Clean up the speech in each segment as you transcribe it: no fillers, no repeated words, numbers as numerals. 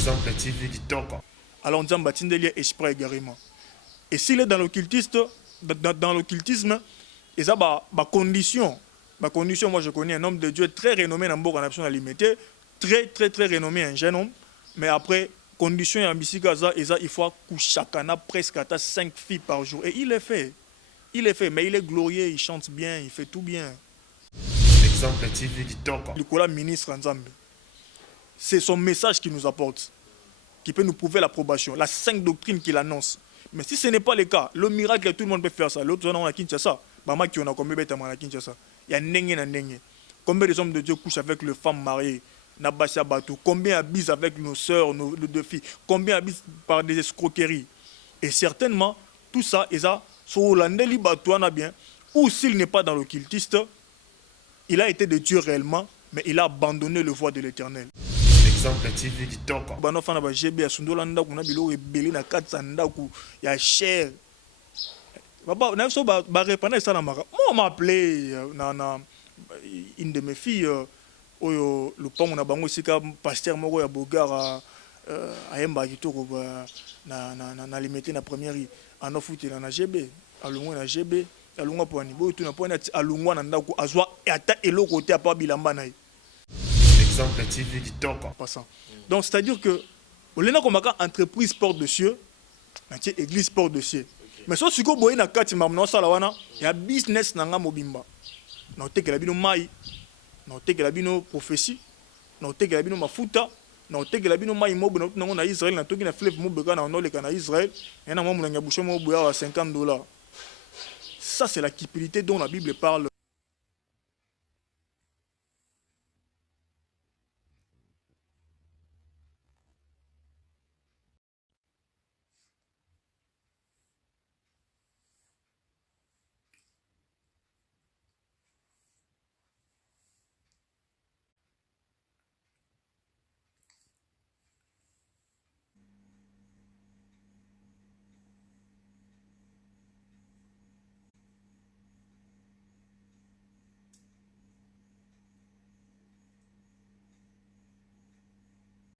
Exemple TV Kitoko. Alors on dit Batindeli esprit égarément. Et s'il est dans l'occultisme, et ça, condition, moi je connais un homme de Dieu très renommé dans Mboka Nation Limité, très renommé, un jeune homme, mais après, condition et ambition, il faut chacun presque 5 filles par jour. Et il est fait, mais il est glorieux, il chante bien, il fait tout bien. Exemple TV Kitoko. Nicolas ministre Nzambe, c'est son message qui nous apporte, qui peut nous prouver l'approbation, la 5 doctrines qu'il annonce. Mais si ce n'est pas le cas, le miracle, tout le monde peut faire ça. L'autre, on a Kinshasa. Maman qui on a combien de à Kinshasa. Il y a n'engue. Combien de hommes de Dieu couchent avec les femmes mariées? Nabassia Batou. Combien abusent avec nos sœurs, nos deux filles? Combien abusent par des escroqueries? Et certainement, tout ça, et ça, sur Hollandais, bien. Ou s'il n'est pas dans l'occultiste, il a été de Dieu réellement, mais il a abandonné le voie de l'Éternel. Exemple TV Kitoko. Banofana ba GB asundolanda kuna bilo ebeli na katsanda ku ya cher. Baba na so ba répondre ça na maka. Moi m'appelé na une de mes filles oyo le pont na bango sika pasteur moko ya Bogara ayemba kitoko na limité na première en ofuti na GB alungwa na GB alungwa po ni boyo tu na po na alungwa na ndako azwa ata eloko te apa bilamba na ye. Exemple TV Kitoko. Donc c'est-à-dire que au lieu d'avoir une entreprise porte de cieux, une église porte de cieux. Mais si vous avez une carte, il y a business dans mobimba. Noté que la bino mai, noté que la bino prophétie, noté que la bino mafuta, noté que la bino mai mob na Israël, na toki na fleuve mobeka na onole kana Israël, et na mamu na bouché moboya à $50. Ça c'est la cupidité dont la Bible parle.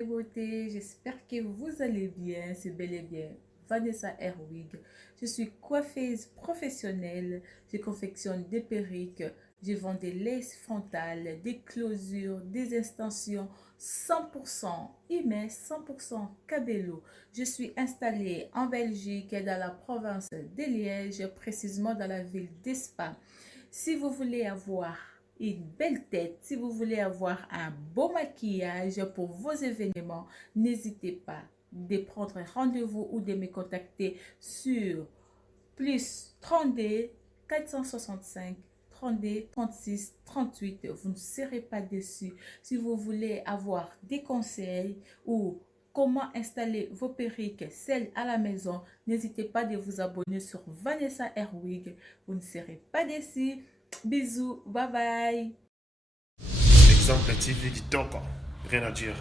Beauté, j'espère que vous allez bien, c'est bel et bien Vanessa Herwig. Je suis coiffeuse professionnelle, je confectionne des perruques, je vends des laces frontales, des closures, des extensions 100% IME, 100% Cabello. Je suis installée en Belgique, dans la province de Liège, précisément dans la ville d'Espa. Si vous voulez avoir une belle tête, si vous voulez avoir un beau maquillage pour vos événements, n'hésitez pas de prendre rendez-vous ou de me contacter sur plus 32 465 32 36 38. Vous ne serez pas déçus. Si vous voulez avoir des conseils ou comment installer vos perruques, celles à la maison, n'hésitez pas de vous abonner sur Vanessa Herwig. Vous ne serez pas déçus. Bisous, bye bye. Exemple TV Kitoko. Rien à dire.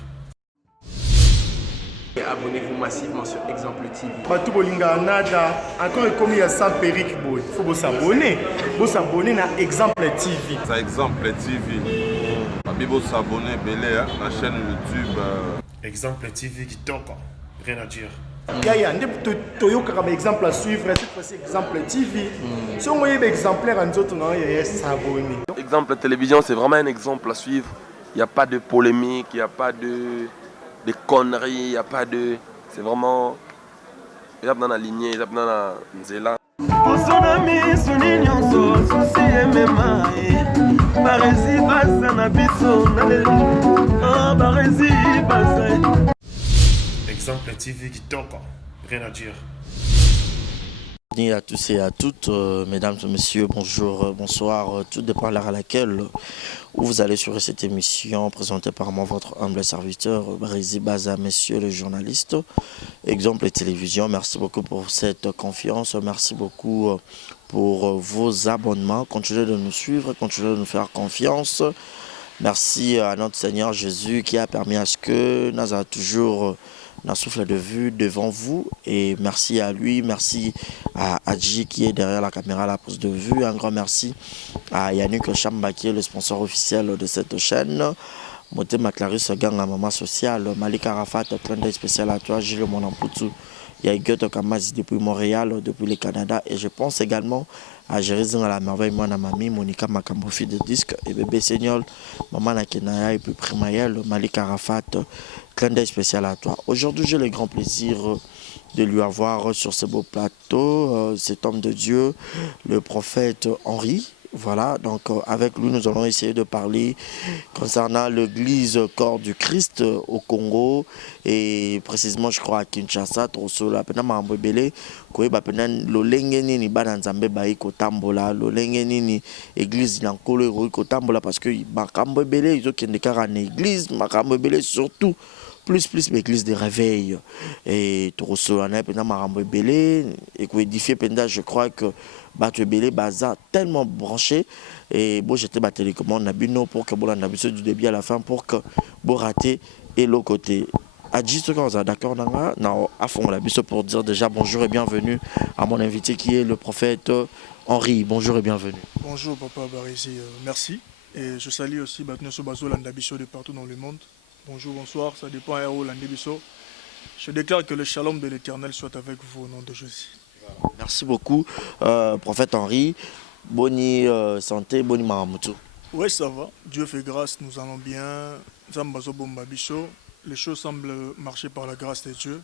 Abonnez-vous massivement sur Exemple TV. Batou bolinga nada encore comme il y a 100 perruques boy. Faut vous s'abonner. Vous s'abonner à Exemple TV. Ça Exemple TV. Bibo s'abonner belé à la chaîne YouTube. Exemple TV Kitoko. Rien à dire. Yaya, un exemple à suivre, cette fois-ci Exemple TV. Si on voit un exemplaire en autres, non, il y a s'abonner. Exemple télévision, c'est vraiment un exemple à suivre. Il n'y a pas de polémique, il n'y a pas de conneries, il n'y a pas de... C'est vraiment... Il y a dans la lignée, il y a dans la nzela. Exemple TV Kitoko. Rien à dire. Bienvenue à tous et à toutes, mesdames et messieurs, bonjour, bonsoir, tout dépend de l'heure à laquelle vous allez sur cette émission présentée par moi, votre humble serviteur, Brésil Baza, messieurs les journalistes, Exemple et télévision. Merci beaucoup pour cette confiance, merci beaucoup pour vos abonnements, continuez de nous suivre, continuez de nous faire confiance. Merci à notre Seigneur Jésus qui a permis à ce que nous ayons toujours un souffle de vue devant vous, et merci à lui, merci à Adji qui est derrière la caméra, la prise de vue, un grand merci à Yannick Chamba qui est le sponsor officiel de cette chaîne. Motema Clarisse Ganga, maman sociale, Malika Rafat, clin d'œil spécial à toi, Gilles Monamputu, Yaïgoto Kamazi depuis Montréal, depuis le Canada. Et je pense également à Jérézine à la merveille, moi, mamie, Monica Makambofi de disque, et bébé Seigneur, maman Nakenaya, et puis Primaël, Malika Rafat, clin d'œil spécial à toi. Aujourd'hui, j'ai le grand plaisir de lui avoir sur ce beau plateau, cet homme de Dieu, le prophète Henri. Voilà, donc avec lui, nous allons essayer de parler concernant l'église corps du Christ au Congo et précisément, je crois, à Kinshasa. Trosola, pena mambebele, koe ba pena lolenge nini bana nzambe ba iko tambola, lolenge nini église nankolo iko tambola parce que makambo ebele izo kende kaka na église, makambo ebele surtout plus l'église de réveil et Trosola na pena makambo ebele et ko édifier penda, je crois que Bato Belé Baza tellement branché et bon j'étais ba télécommande nabino pour que bon la du début à la fin pour que bon raté et l'autre côté. Adji ce qu'on a d'accord non à fond la biso pour dire déjà bonjour et bienvenue à mon invité qui est le prophète Henri. Bonjour et bienvenue. Bonjour papa Barisi, merci. Et je salue aussi Batnoso Bazo Landabiso de partout dans le monde. Bonjour, bonsoir, ça dépend à Landabiso. Je déclare que le shalom de l'Éternel soit avec vous au nom de Jésus. Merci beaucoup, prophète Henri. Boni santé, boni maramutu. Oui, ça va. Dieu fait grâce, nous allons bien. Les choses semblent marcher par la grâce de Dieu.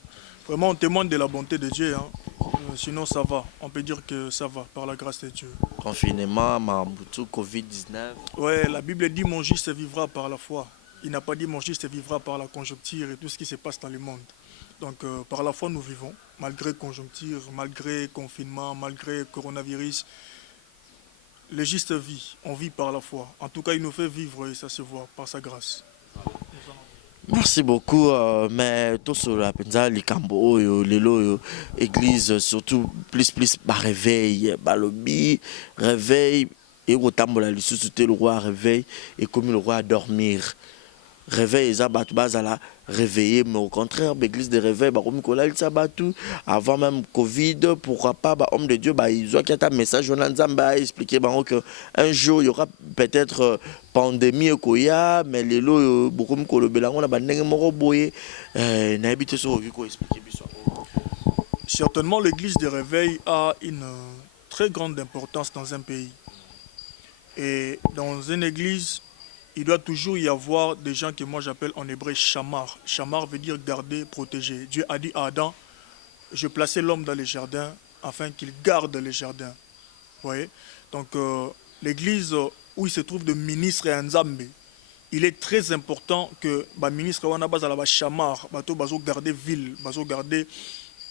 Vraiment, on témoigne de la bonté de Dieu. Hein. Sinon, ça va. On peut dire que ça va par la grâce de Dieu. Confinement, maramutu, Covid-19. Oui, la Bible dit mon juste vivra par la foi. Il n'a pas dit mon juste vivra par la conjoncture et tout ce qui se passe dans le monde. Donc, par la foi, nous vivons, malgré conjoncture, malgré confinement, malgré coronavirus. Le juste vit, on vit par la foi. En tout cas, il nous fait vivre et ça se voit par sa grâce. Merci beaucoup, mais tout sur la penza, likambo, lelo, église, surtout plus, réveil, balobi, réveil, et au tambo la le roi réveil, et comme le roi à dormir. Réveil, ils ont la réveiller, mais au contraire, l'église de réveil, avant même Covid, pourquoi pas, homme de Dieu, ils ont un message, on a expliqué qu'un jour, il y aura peut-être pandémie, mais les lots, beaucoup de on a certainement, l'église de réveil a une très grande importance dans un pays. Et dans une église, il doit toujours y avoir des gens que moi j'appelle en hébreu chamar. Chamar veut dire garder, protéger. Dieu a dit à Adam, je plaçais l'homme dans les jardins afin qu'il garde les jardins. Vous voyez? Donc l'église où il se trouve de ministre et Nzambe, il est très important que le ministre wana bazala ba chamar, bato bazo garder ville, bazo garder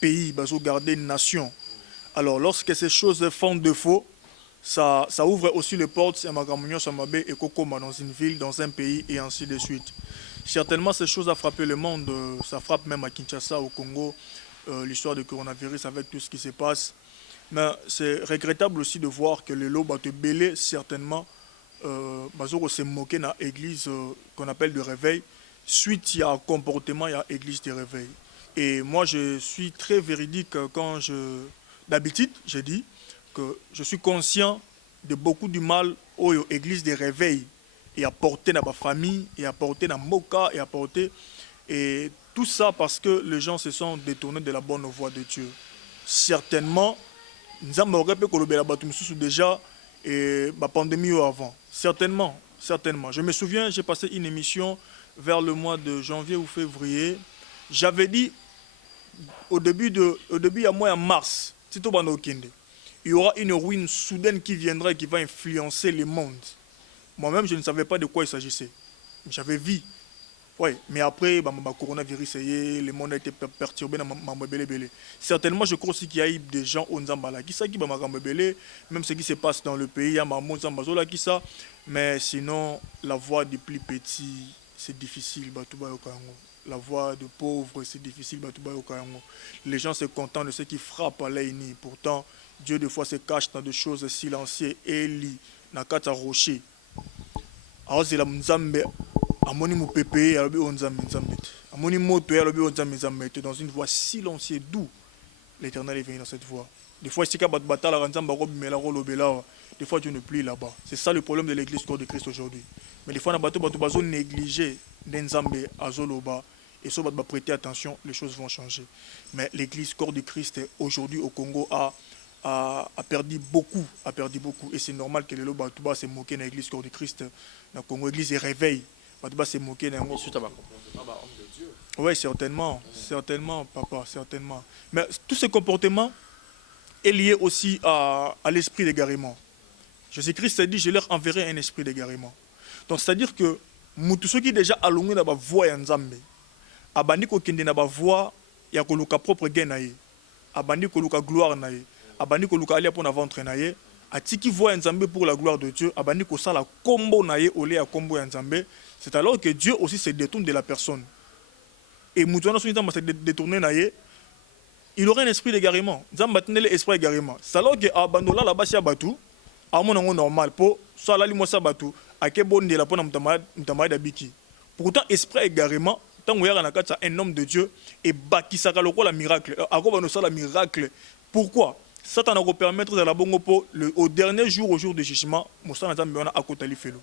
pays, bazo garder nation. Alors lorsque ces choses font défaut, ça ouvre aussi les portes et Kokoma dans une ville, dans un pays et ainsi de suite. Certainement, ces choses ont frappé le monde. Ça frappe même à Kinshasa, au Congo, l'histoire du coronavirus avec tout ce qui se passe. Mais c'est regrettable aussi de voir que les lots te belé certainement se moquer dans l'église qu'on appelle de réveil. Suite, il y a un comportement, il y a l'église de réveil. Et moi, je suis très véridique quand d'habitude, je dis que je suis conscient de beaucoup du mal aux églises de réveil et apporter dans ma famille, et apporter dans Moka, et apporter. Et tout ça parce que les gens se sont détournés de la bonne voie de Dieu. Certainement, nous avons déjà la pandémie avant. Certainement. Je me souviens, j'ai passé une émission vers le mois de janvier ou février. J'avais dit au début, il y a mois en mars, il y aura une ruine soudaine qui viendra et qui va influencer le monde. Moi-même, je ne savais pas de quoi il s'agissait. J'avais vu. Oui, mais après, le coronavirus, le monde a été perturbé. Certainement, je crois aussi qu'il y a eu des gens au Nzambala qui savent même ce qui se passe dans le pays, il y a Nzambazola qui ça. Mais sinon, la voix du plus petit, c'est difficile. La voix de pauvre, c'est difficile. Les gens se contentent de ce qui frappe à l'aïni. Pourtant, Dieu, des fois, se cache dans des choses silencieuses et lit, dans quatre rochers. Alors, c'est la Nzambe, amoni mu pépé, alobi onzambe nzambe. Amoni moto, alobi onzambe nzambe. Dans une voix silencieuse, d'où l'Éternel est venu dans cette voix. Des fois, c'est qu'il y a des batailles, Nzambe robe, mais la robe bela. des fois Dieu ne plie là-bas. C'est ça le problème de l'église corps de Christ aujourd'hui. Mais des fois, on a négligé d'Enzambe Azoloba. Et si on va prêter attention, les choses vont changer. Mais l'église corps de Christ aujourd'hui au Congo a perdu beaucoup. Et c'est normal que les Batuba se moquent de l'église corps de Christ. Dans le Congo, l'église est réveil. Batuba se moquent de oui, certainement, papa, certainement. Mais tout ce comportement est lié aussi à l'esprit d'égarement. Jésus-Christ a dit, je leur enverrai un esprit d'égarement. Donc, c'est-à-dire que, tous ceux qui déjà allongé dans la voie en Zambé, abandi ko kende na ba voie ya koluka propre gain na ye, abandi koluka gloire na ye, abandi koluka alia pour na ventre na ye, atiki voie en Zambé pour la gloire de Dieu, abandi ko sala combo na ye olé ya combo en Zambé, c'est alors que Dieu aussi se détourne de la personne. Et Moutouana Sounitam s'est détourné naïe, il aurait un esprit d'égarement. Zamba tenait l'esprit d'égarement. C'est alors que Abandola là-bas, c'est Batou, à mon nom normal, pour soit là, l'imosa Batou, à quel bon de la peau n'amtamade d'Abiki. Pourtant, esprit d'égarement, tant qu'on y a un homme de Dieu, et Baki Sakaloko la miracle. À quoi va nous la miracle? Pourquoi? Satan a permettre de la bonne au dernier jour, au jour du jugement, Moussa Nazambe a Kotali Felo.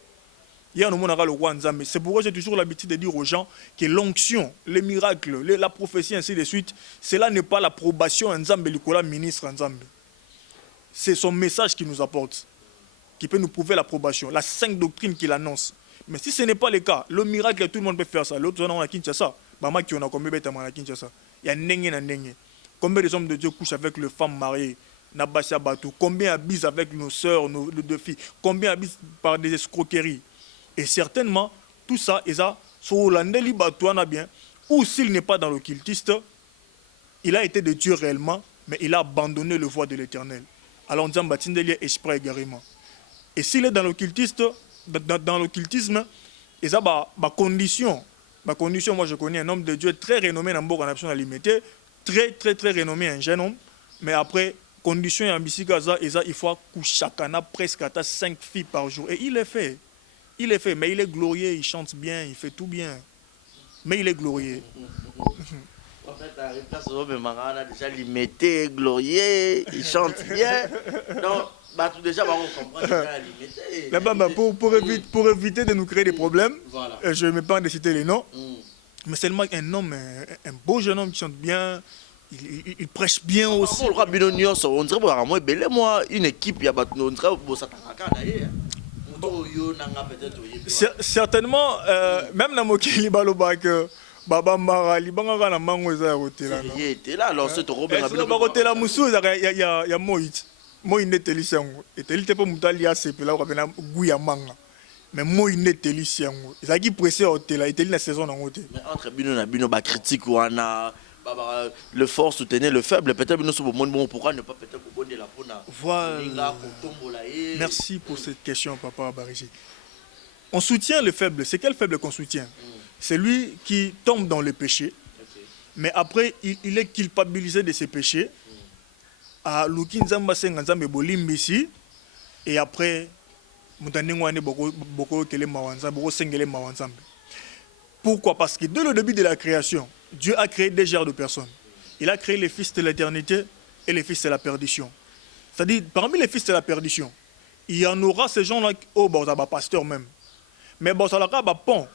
C'est pourquoi j'ai toujours l'habitude de dire aux gens que l'onction, les miracles, la prophétie, ainsi de suite, cela n'est pas l'approbation en Zambé, le ministre en Zambé. C'est son message qui nous apporte, qui peut nous prouver l'approbation, la sainte doctrine qu'il annonce. Mais si ce n'est pas le cas, le miracle, tout le monde peut faire ça. L'autre, on a Kinshasa. Maman qui on a combien de temps à Kinshasa? Il y a n'engue. Combien de hommes de Dieu couchent avec les femmes mariées? Nabassia Batou. Combien abusent avec nos sœurs, nos deux filles? Combien abusent par des escroqueries? Et certainement, tout ça, bien, ou s'il n'est pas dans l'occultiste, il a été de Dieu réellement, mais il a abandonné le voie de l'Éternel. Alors on dit esprit égarément. Et s'il est dans l'occultiste, dans l'occultisme, il a ma condition. Ma condition, moi je connais un homme de Dieu très renommé dans la nation limité, très renommé, un jeune homme, mais après, condition et ambition, il faut coucher presque à 5 filles par jour. Et il est fait. Il est fait, mais il est glorieux, il chante bien, il fait tout bien. Mais il est glorieux. En fait, arrive là, ce Maran a déjà limité, glorieux, il chante bien. Donc, tout déjà, on comprend déjà limité. Là-bas, pour éviter de nous créer des problèmes, voilà. Je ne vais pas de citer les noms, mais seulement un homme, un beau jeune homme qui chante bien, il prêche bien aussi. On dirait moi, une équipe, il y a on dirait que certainement, même dans Mokili Baloba, que Baba Mara, Libanga na mango za hôtel. Il était là, alors c'est trop bien. Dans hôtel à Moussou, il y a Moïse. Moïse n'était pas lisango. Et il était pas mutali à ces là, on a Gouya manga. Mais Moïse n'était lisango. Il a qui pressé hôtel, il était la saison dans hôtel. Mais entre Bino ba critique ou ana le fort soutenait le faible, peut-être nous sommes bon pourquoi ne pas peut-être bonner la pona. Voilà. Merci pour cette question, papa Barigi. On soutient le faible. C'est quel faible qu'on soutient? C'est lui qui tombe dans le péché, mais après il est culpabilisé de ses péchés. À Lukin Zamba Senganzambe Bolimbisi, et après pourquoi? Parce que dès le début de la création, Dieu a créé deux genres de personnes. Il a créé les fils de l'éternité et les fils de la perdition. C'est-à-dire, parmi les fils de la perdition, il y en aura ces gens-là au pasteur même. Mais bon, ça l'a pas pont.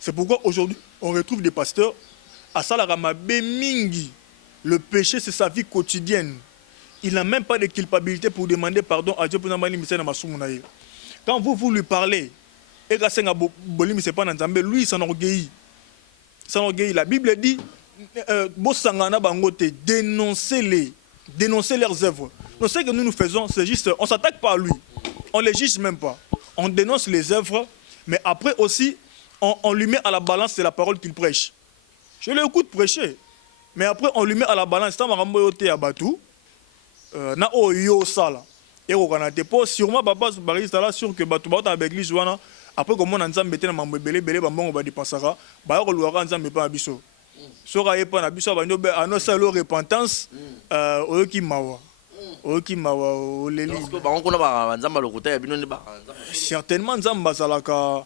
C'est pourquoi aujourd'hui, on retrouve des pasteurs à Salarama Bemingi. Le péché, c'est sa vie quotidienne. Il n'a même pas de culpabilité pour demander pardon à Dieu pour n'aller. Quand vous lui parlez, et lui, il s'enorgueillit. La Bible dit, dénoncer leurs œuvres. Donc ce que nous faisons, c'est juste, on ne s'attaque pas à lui. On ne les juge même pas. On dénonce les œuvres, mais après aussi, on lui met à la balance de la parole qu'il prêche. Je l'écoute prêcher, mais après on lui met à la balance. Na oyo sala et on a des postes sûrement papa barista là sûr que batu ba avec l'église wana après comme on nzambe te na mambo belé ba mbongo ba dipasaka ba ko luwa nzambe pa biso so ka yepa na biso ba ndo be anosa lo repentance oyo ki mawa oleli ba on kona ba nzamba lo kota ya bino ne ba certainement nzamba zalaka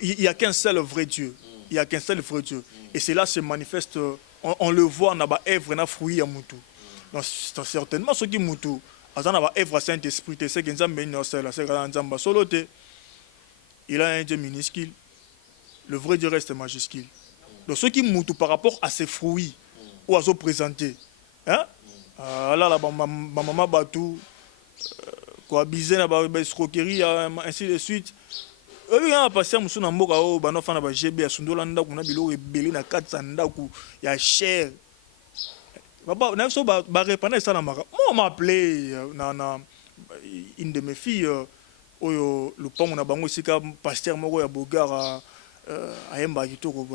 il y a qu'un seul vrai Dieu. Il y a qu'un seul vrai Dieu et cela se manifeste on le voit na ba œuvre na fruit ya mutu. Donc certainement ceux qui mutu azana ba œuvre Saint-Esprit te c'est que nzambe ni sala c'est que nzamba solo te. Il a un Dieu minuscule. Le vrai Dieu reste majuscule. Donc ceux qui mutu par rapport à ses fruits ou à se présenter. Hein? Là la maman batou quoi biser na ba escroquerie ainsi de suite. Oui, on a passé à Moussou Namboka, oh, bah, non, fan à GB, à Sundolanda, qu'on a bilo et belé na 400 ndaku, il y a cher. Bah, n'a pas bah répondre ça na mara. Moi, m'a appelé na une de mes filles, oh, le pont on a bango ici comme pasteur moko ya Bogar à Yemba kitoko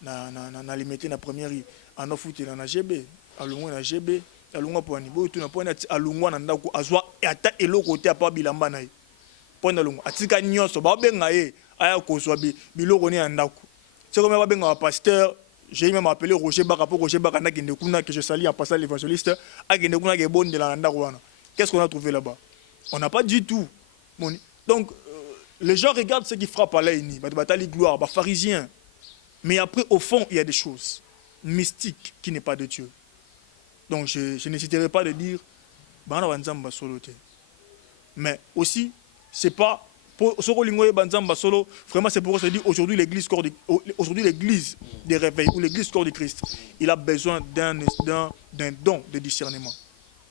na limité na première en offute na GB, à Lungwa na GB, à Lungwa pour niveau tout na point à Lungwa na ndaku azwa ata eloko te apa bilamba na Pona lungu atika nyonso ba benga ye aya kozwa biloko ni andako c'est comme ba benga pasteur j'ai même appelé Roger Baka pour Roger Baka na kende kuna que je salue en passant l'évangéliste a kende kuna ke bonne de la ndako wana qu'est-ce qu'on a trouvé là-bas on n'a pas du tout donc les gens regardent ce qui frappe à l'œil ni batali gloire ba pharisiens mais après au fond il y a des choses mystiques qui n'est pas de Dieu donc je n'hésiterai pas de dire bana banzamba soloté mais aussi c'est pas pour ce solo vraiment c'est pour se dire aujourd'hui l'église des réveils ou l'église corps de Christ il a besoin d'un don de discernement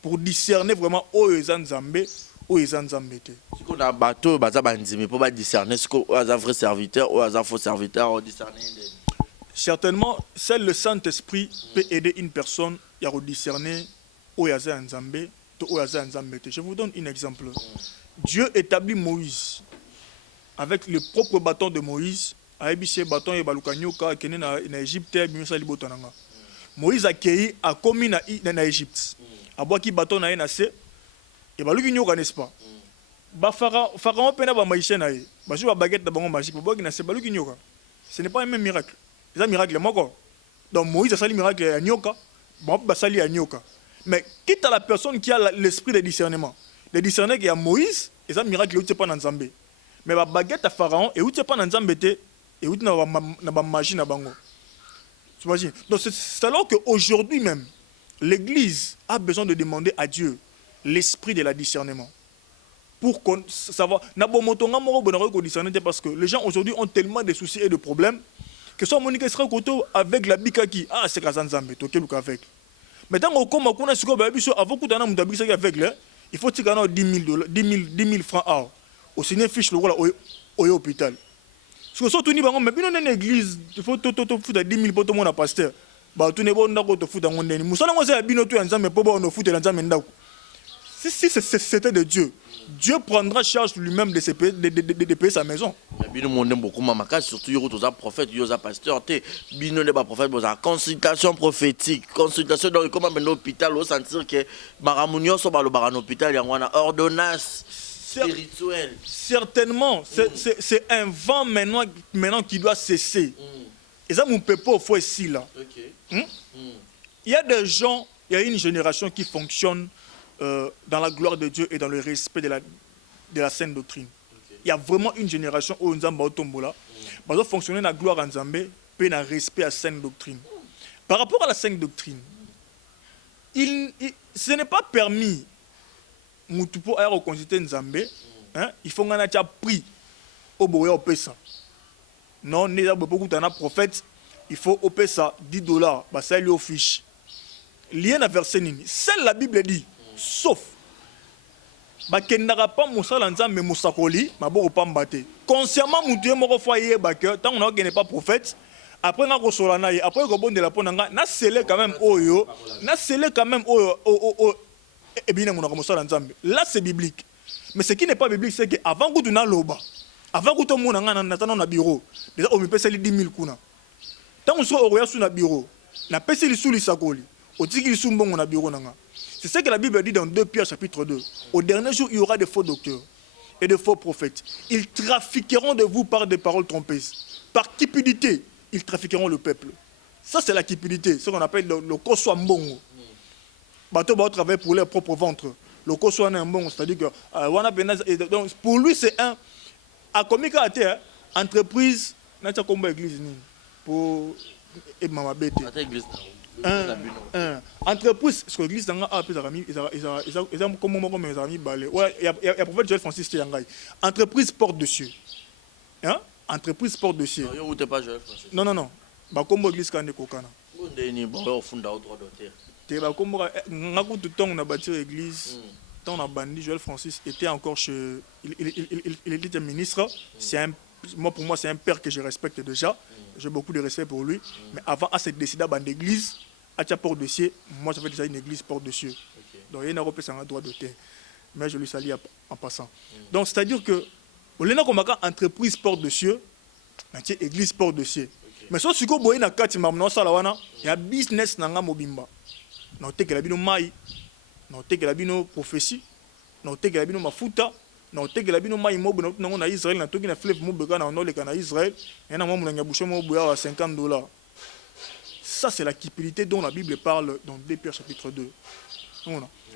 pour discerner vraiment où est Nzambe où est Nzambe te ce qu'on a bateau baza banzimi pour pas discerner ce qu'on a un vrai serviteur ou un faux serviteur ou discerner certainement seul le Saint-Esprit peut aider une personne à discerner où est Nzambe ou est Nzambe te je vous donne un exemple. Dieu établit Moïse avec le propre bâton de Moïse. Aïbissé bâton et balukanyoka qui est en Égypte, Moïse a accueilli a commis en Égypte. A bois qui bâton na nase et balukanyoka n'est-ce pas? Ba pharaon pena ba maïché na ye. Ba jou ba baguette de bango magique. Ba bois qui nase balukanyoka. Ce n'est pas un même miracle. C'est un miracle moko. Donc Moïse a sali miracle à nyoka, ba sali à nyoka. Mais quitte à la personne qui a l'esprit de discernement. De discerner qu'il y a Moïse, et ça miracle où tu pas dans Nzambe. Mais la baguette à Pharaon, et où tu pas dans Nzambe, et où tu n'as pas magie na bango. Tu imagines? Donc c'est alors qu'aujourd'hui même, l'Église a besoin de demander à Dieu l'esprit de la discernement. Pour qu'on savoir, parce que les gens aujourd'hui ont tellement de soucis et de problèmes, que soit Monique sera avec la bikaki, ah c'est Kazan Nzambe, toqué ou avec. Mais tant qu'on a ce qu'on a vu, avant qu'on ait avec là, il faut que tu aies 10 000 francs à au Seigneur fiche le rôle au hôpital. Parce que surtout, mais bien dans l'église, il faut que tu foutres 10 000 pour tout le monde à pasteur. Tu n'es pas d'accord de foutre en monde. Nous sommes à bino tout ensemble, mais pas on foutre ensemble. Si c'était de Dieu, Dieu prendra charge lui-même de payer sa maison. Mais bino monde beaucoup mamaka surtout yo to za prophète yo za pasteur te bino ne ba prophète bo za consultation prophétique consultation dans comment dans l'hôpital au sentir que maramunyo so ba lo ba hôpital yango na ordonnance spirituelle. Certainement c'est un vent maintenant qui doit cesser. Et ça mon peut pas faut ici là. Il y a des gens, il y a une génération qui fonctionne dans la gloire de Dieu et dans le respect de la sainte doctrine. Il y a vraiment une génération où Nzamba Otombola va fonctionner dans la gloire en Nzambe et dans le respect à la sainte doctrine. Par rapport à la sainte doctrine, ce n'est pas permis Moutupo à reconstituer Nzambe, il faut qu'on ait pris au bout au pesa. Non, il y a beaucoup de prophètes, il faut au pesa $10, bah ça lui fiche. Lien à verset nini. Seule la Bible dit, sauf bakendaka pas mosala nzambe mosakoli maboko pa mbate consciemment mutu moko foyer bake tant on n'est pas prophète après na kosola na ye après ko bondela pona nga na sele quand même oyo et bien on a mosala nzambe là c'est biblique mais ce qui n'est pas biblique c'est que avant que tu na loba avant que tout monde nga na tano na bureau déjà on me pèse les 10 000 kuna tant on soit au sur na bureau na pèse les sous les sakoli otiki les sous mbongo na bureau nanga. C'est ce que la Bible dit dans 2 Pierre chapitre 2. Au dernier jour, il y aura des faux docteurs et de faux prophètes. Ils trafiqueront de vous par des paroles trompeuses. Par cupidité, ils trafiqueront le peuple. Ça, c'est la cupidité, ce qu'on appelle le koswa mbongo. Bateau va travailler pour leur propre ventre. Le koswa mbongo, c'est-à-dire que donc, pour lui, c'est un entreprise, pour et maman bête. Ata église Entreprise, ce que l'église dans a appelé amis, ils ont comme moment comme mes amis balé. Ouais, il y a prophète Joël Francis Tiangai. Entreprise porte de cieux. Hein? Entreprise porte de cieux. Non, yo pas Joël Francis. Non. Ba kombo église kande kokana. Ndeni bon au funda au droit d'auteur. Te ba kombo ngaku tout temps on a bâti l'église. Tant on a bandi Joël Francis était encore chez il était ministre, c'est un moi pour moi c'est un père que je respecte déjà. J'ai beaucoup de respect pour lui, mais avant à se décider à bande église à tia porte de cieux, moi j'avais déjà une église porte de cieux. Donc il y a une repère sur un droit d'auteur. Mais je lui salue en passant. Donc c'est-à-dire que on a comme entreprise porte de cieux, église porte de cieux. Mais si vous avez une carte, il y a business nanga mobimba. Non te que la bino mai, non te que la bino prophétie, non te que la bino mafuta, non te que la bino mai mob non na Israël na to ki na fleuve mobeka na le kana Israël, y a na mo na bouche mo boya à $50. Ça c'est la cupidité dont la Bible parle dans 2 Pierre chapitre 2.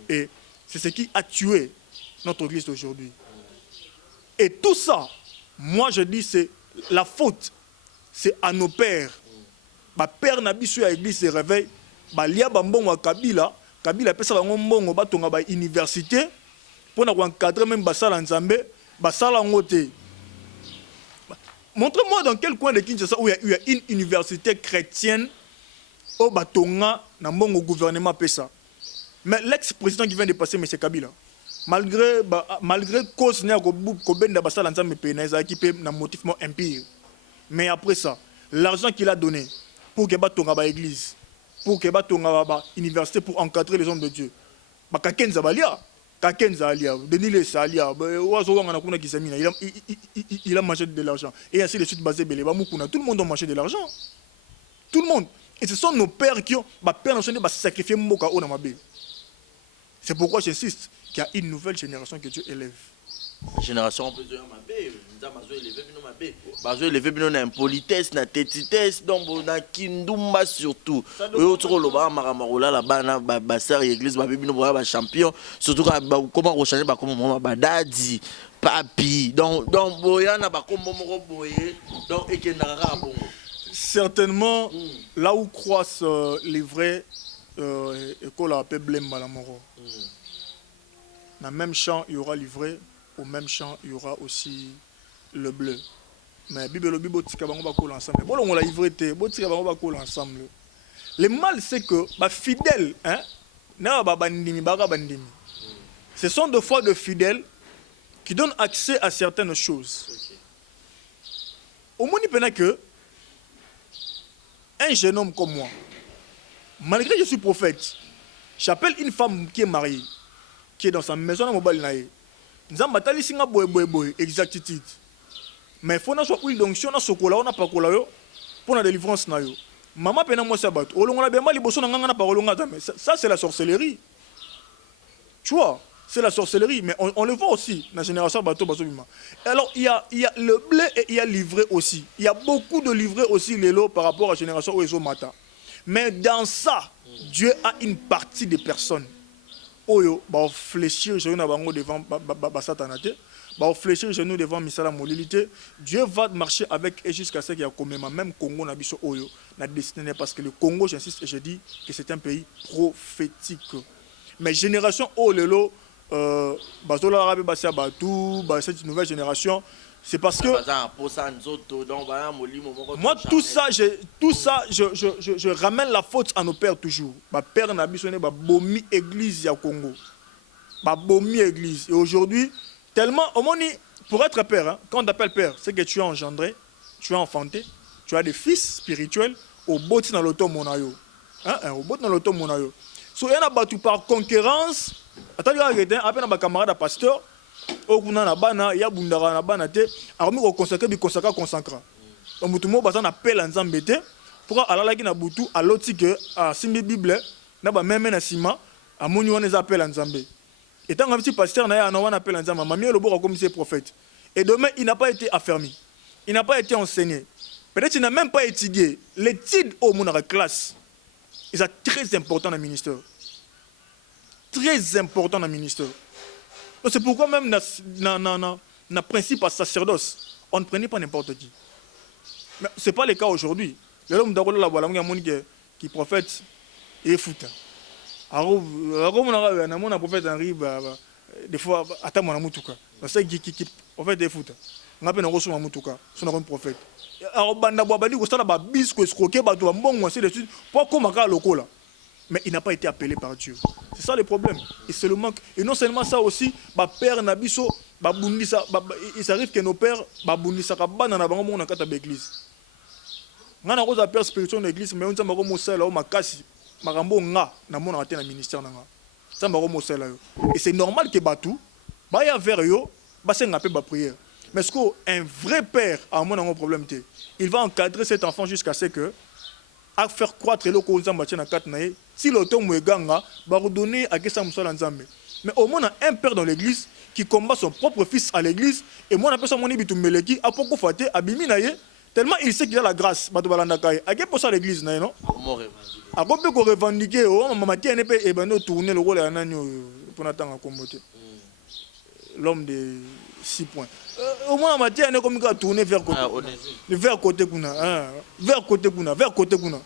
Et c'est ce qui a tué notre église d'aujourd'hui. Et tout ça, moi je dis c'est la faute. C'est à nos pères. Ba père na biso ya église se réveille, ba lia ba mbongo Kabila, Kabila pesa ba mbongo ba tonga ba université pour na encadrer même basala nzambe, basala ngote. Montre-moi dans quel coin de Kinshasa où il y a une université chrétienne au batonga na mbongo gouvernement pesa. Mais l'ex-président qui vient de passer M. Kabila, malgré cause na ko benda basala nzambe pe na ezaki pe na motif impire. Mais après ça, l'argent qu'il a donné pour que Batonga ba église, pour que Batonga ba université pour encadrer les hommes de Dieu, Kakenza Balia, Kakenza Alia, Denis Le Salia, il a mangé de l'argent. Et ainsi de suite, basé Belé, tout le monde a mangé de l'argent. Tout le monde. Et ce sont nos pères qui ont sacrifié Mboka Onamabe. C'est pourquoi j'insiste qu'il y a une nouvelle génération que Dieu élève. Génération on peut dire bazo élevé bino na impolitesse na tétitesse donc na kindumba surtout oyo toko loba maramarola la bana ba sœur église ba bino ba champion surtout comment rechanger ba comme mama badadi papi donc boya na ba kombo moko boye donc ekendaka bongo certainement là où croissent les vrais école appelée Blemba la moro. Dans le même champ il y aura l'ivraie. Au même champ, il y aura aussi le bleu. Mais Bible tika bango ba kola ensemble. Bon on l'a ivreté, tika bango ba kola ensemble. Le mal c'est que ba fidèles hein, na ba bandimi ba bandimi. Ce sont deux fois de fidèles qui donnent accès à certaines choses. Au moins il y que un jeune homme comme moi, malgré que je suis prophète, j'appelle une femme qui est mariée, qui est dans sa maison à mobile naïe. Nzamba tali singa boy exactitude. Mais faut na so huile d'onction na sokola on a pas kola yo pour la délivrance na yo. Maman pena moi sabat. Olonga bemba liboso na nganga na parolonga mais ça c'est la sorcellerie. Tu vois, c'est la sorcellerie mais on le voit aussi dans la génération bateau baso bima. Alors il y a le blé et il y a livré aussi. Il y a beaucoup de livrés aussi les lots par rapport à la génération Oezo Mata. Mais dans ça, Dieu a une partie des personnes Oyo, ba fléchir genou na bango devant Satanate, ba fléchir genou devant Misala Molilité. Dieu va marcher avec et jusqu'à ce qu'il y a quand même Congo na biso Oyo na destiné parce que le Congo, j'insiste et je dis que c'est un pays prophétique. Mais génération Olelo bazola rabe basia batou, cette nouvelle génération, c'est parce que moi tout ça je ramène la faute à nos pères toujours. Ma père n'a bisonné ba bomi église ya Congo. Ba bomi église et aujourd'hui tellement au moni pour être père hein, quand on t'appelle père, c'est que tu as engendré, tu as enfanté, tu as des fils spirituels au bout dans l'auto monayo. Hein, au bout dans l'auto monayo. So il y en a battu par concurrence. Attends, après un camarade pasteur au kuna na bana ya bundara na bana te akomi ko consacrer donc mutu mo bazana appel nzambe te pour alalaki na butu aloti que a simbi bible na ba meme na sima amoni wana za appel nzambe et tant que petit pasteur na ya na wana appel nzambe mami le boko comme c'est prophète et demain il n'a pas été affermi, il n'a pas été enseigné, peut-être il n'a même pas étudié l'étude au mon classe. C'est très important dans le ministère, très important dans le ministère. C'est pourquoi même dans le principe à sacerdoce, on ne prenait pas n'importe qui. Mais ce n'est pas le cas aujourd'hui. lelo mutu akolela bwala mungi amoni ki prophète efuta akomona namona prophète Henri des fois ata mwana mutuka parce que prophète efuta nga mpe nakosoma mutuka so nakomi prophète akobanda bwa bandi kosala babis koescroquer bato bambongo ainsi de suite po akoma kaka lokola. Mais il n'a pas été appelé par Dieu. C'est ça le problème. Et c'est le manque. Et non seulement ça aussi, père Nabiso, il s'arrive que nos pères, Babundisa, Kabana, Nabango, on a quatre l'église. On a un père spirituel de l'église, mais on a un mot ma casse, Marambo, nga, na mon raté dans le ministère. Ça m'a remonté là. Et c'est normal que Batou, bah, y a vers yo, bah, c'est un peu de prière. Mais est-ce qu'un vrai père a un problème? Il va encadrer cet enfant jusqu'à ce que, à faire croître le cause en na quatre naïe. Si l'auteur Moueganga va redonner à Kessa Moussa Nzambe. Mais au moins, un père dans l'église qui combat son propre fils à l'église, et moi, on appelle ça mon ibitu meleki, à poko faté, à biminaye, tellement il sait qu'il a la grâce. Bato balandakaye. À quel point ça l'église, non? À quoi peut qu'on revendique, oh, maman, tiens, n'est pas, et ben, nous tourner le rôle à un agneau pour n'attendre à commoter. L'homme de 6 points. Au moins, ma tienne est comme il a tourné vers côté. Vers côté kuna. Vers côté kuna. Vers côté kuna.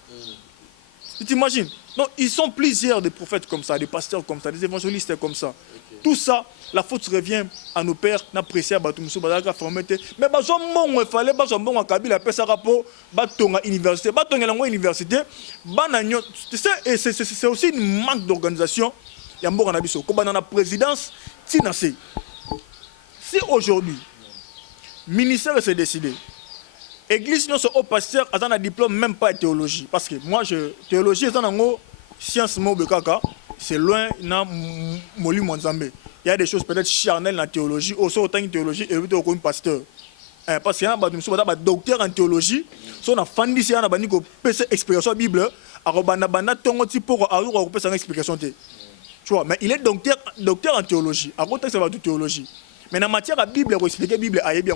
Tu t'imagines? Non, ils sont plusieurs des prophètes comme ça, des pasteurs comme ça, des évangélistes comme ça. Okay. Tout ça, la faute revient à nos pères, n'apprécier à Batumoussou, Badaka Formete. Mais bazon bon, il fallait bazon bon à Kabila, pesa rapport, batonga université, batonga langue université, banagno. Tu sais, et c'est aussi une manque d'organisation. Il y a un bon anabiso. Comme dans la présidence, si aujourd'hui, le ministère s'est décidé. Église, non, au pasteur, a un diplôme, même pas de théologie. Parce que moi, théologie, c'est une science, c'est loin, il y a des choses peut-être charnelles dans la théologie, aussi autant une théologie, et autant un pasteur. Parce qu'il y a un docteur en théologie, si on a fait une explication de la Bible, on a une explication. Tu vois, mais il est docteur en théologie. À côté, c'est de théologie. Mais dans la matière de la Bible, il explique la Bible, il y a bien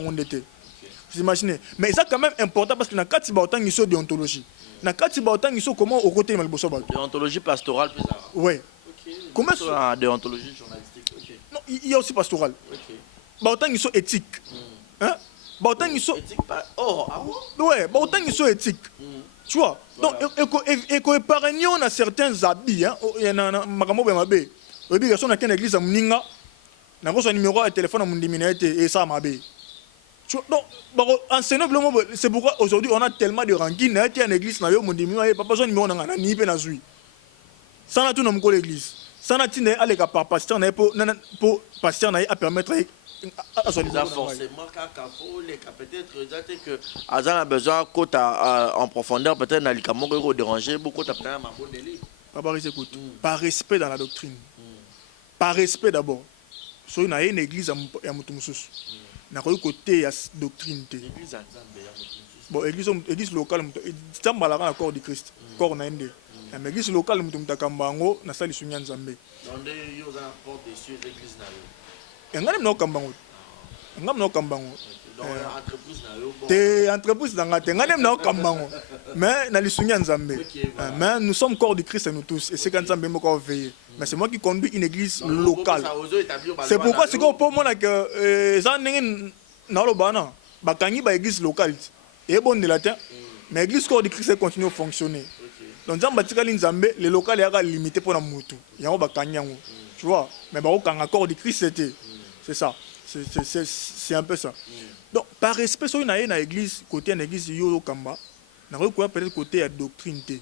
vous imaginez. Mais c'est quand même important parce que dans le cas de la déontologie, dans le cas de comment au côté de la déontologie pastorale, plus ça. Oui. Okay. Comment ça déontologie journalistique? Okay. Non, il y a aussi pastorale. Autant ils sont éthiques. Hein? Autant ils sont éthiques. Oh, ah bon? Ouais, autant ils sont éthiques. Tu vois. Donc épargnons on a certains habits hein, il y a makambo bemabe. Obi garçon na ken église amninga. Na ko son numéro de téléphone à mon diminete et ça mabe. Donc, c'est pourquoi aujourd'hui on a tellement de rancune. Il y a une église, il n'y a pas besoin de numéro, ni peine à suivre. Ça n'a tout dans l'église. Ça n'a pas pasteur pour pasteur à permettre à son forcément, peut-être que Azan a besoin en profondeur, peut-être dans le Cameroun, déranger beaucoup de par respect dans la doctrine. Par respect d'abord. So, il y a une église à Moutoumoussous. Na côté ya doctrine té bon église locale tamba la corps du Christ corps na ndé mais église locale mutu mutakambango na sali sunya nzambe donde yo za porte des cieux église na yo ngam no kambango donc entreprise na yo té entreprise na te ngam no kambango mais na li sunya nzambe mais nous sommes corps du Christ nous tous et c'est quand nzambe moko veiller. Mais c'est moi qui conduis une église locale. C'est pourquoi c'est qu'on peut dire que ça n'est pas une église locale. Et bon de latin, mais l'église corps du Christ continue à fonctionner. Donc les locales sont limités pour la moto. Il y a un tu vois. Mais quand l'accord du Christ c'était, c'est ça. C'est un peu ça. Donc par respect sur une église côté une église yo kamba, na quoi peut-être côté la doctrine té.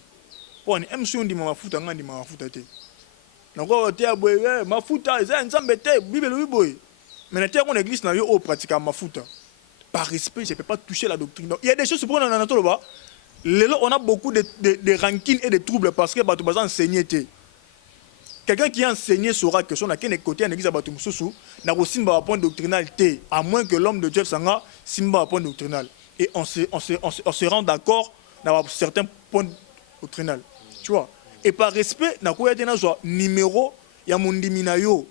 Pour une émission di ma futa ngandi ma futa té. Nako te aboye mafuta eza nzambe te bible oui boy mais na te on église na yo o pratiquer mafuta par respect je peux pas toucher la doctrine. Donc il y a des choses pour na to ba lelo on a beaucoup de rancune et de troubles parce que bato baza enseigner te quelqu'un qui a enseigné saura que son na ken côté en église bato mususu na ko simba point doctrinal te à moins que l'homme de Dieu sanga simba point doctrinal et on se rend d'accord dans certains points doctrinal tu vois. Et par respect, na ko yatena zo numéro ya mondimi na yo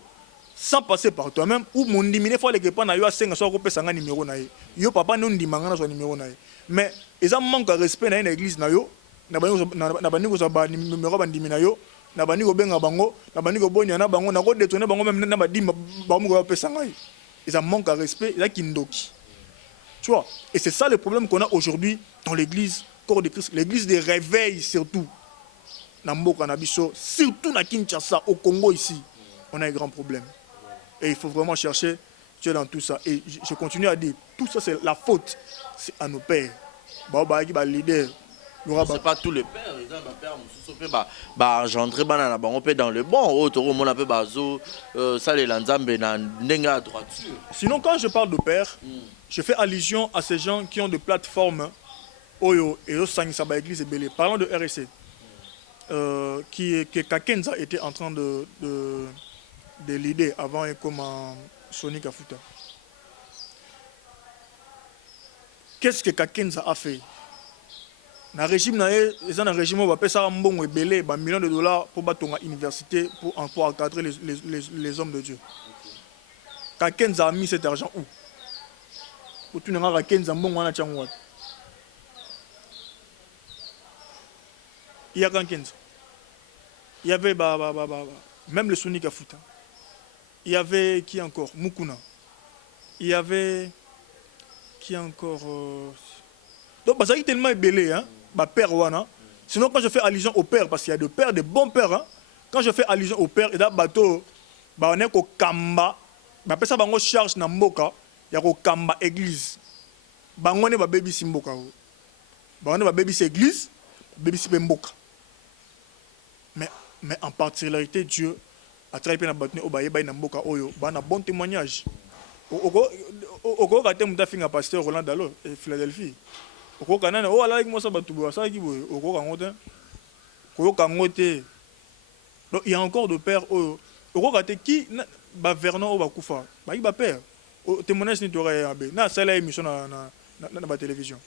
sans passer par toi-même ou mondimi ne faut le kepa na yo asenga so ko pesa nga numéro na ye. Yo papa no ndimanga na zo numéro na ye. Mais eza manque de respect na église na yo na bani ko zo ba numéro ba ndimi na yo na bani ko benga bango na bani ko bonya na bango na ko détourner bango même na ba dim ba mo ko pesa nga ye. Eza manque de respect eza kindoki. Tu vois? Et c'est ça le problème qu'on a aujourd'hui dans l'église corps de Christ, l'église de réveil surtout. Namboka Nabiso, surtout na Kinshasa, au Congo ici, on a un grand problème. Et il faut vraiment chercher Dieu dans tout ça. Et je continue à dire, tout ça c'est la faute, c'est à nos pères. Leader. C'est pas tous les pères, les pères engendré banana bango pe dans le bon autour mon peu bazo ça les lanzambe na ndenga droiture. Sinon quand je parle de père, je fais allusion à ces gens qui ont des plateformes Oyo et Osangisa ba église belé. Parlons de RSC. Que Kakenza était en train de l'idée avant et comme en Sonic Afuta. Qu'est-ce que Kakenza a fait? Dans le régime, ils ont un régime où on va ça bon et belé, millions de dollars pour battre une université pour encadrer les hommes de Dieu. Kakenza a mis cet argent où? Pour tout le monde, Kakenza bon on a tchangwa. Il y a Kakenza. Il y avait même le Sonic Afuta. Il y avait qui encore? Mukuna. Il y avait qui encore? Donc ça a tellement belé, hein? Père wana. Sinon quand je fais allusion au père, parce qu'il y a des pères, des bons pères, hein? Quand je fais allusion au père, et là bateau, on est au Kamba, après ça bango charge na mboka, il y a au Kamba église. Bango ne ba baby simboka. Bango ne ba baby église, baby si mboka. Mais en particularité Dieu a travaillé na batne au baye na mboka oyo, ba na bon témoignage. Oko ka temu ta finga pasteur Roland Dalo et Philadelphie. Oko kanana o ala mo sa batubo sa ki boye oko kangote. Ko kangote. Donc il y a encore de pères oyo. Oko ka te ki ba Vernon o ba kufa. Ba i ba père. O témoignage ni tore abe. Na sala émission na ba télévision.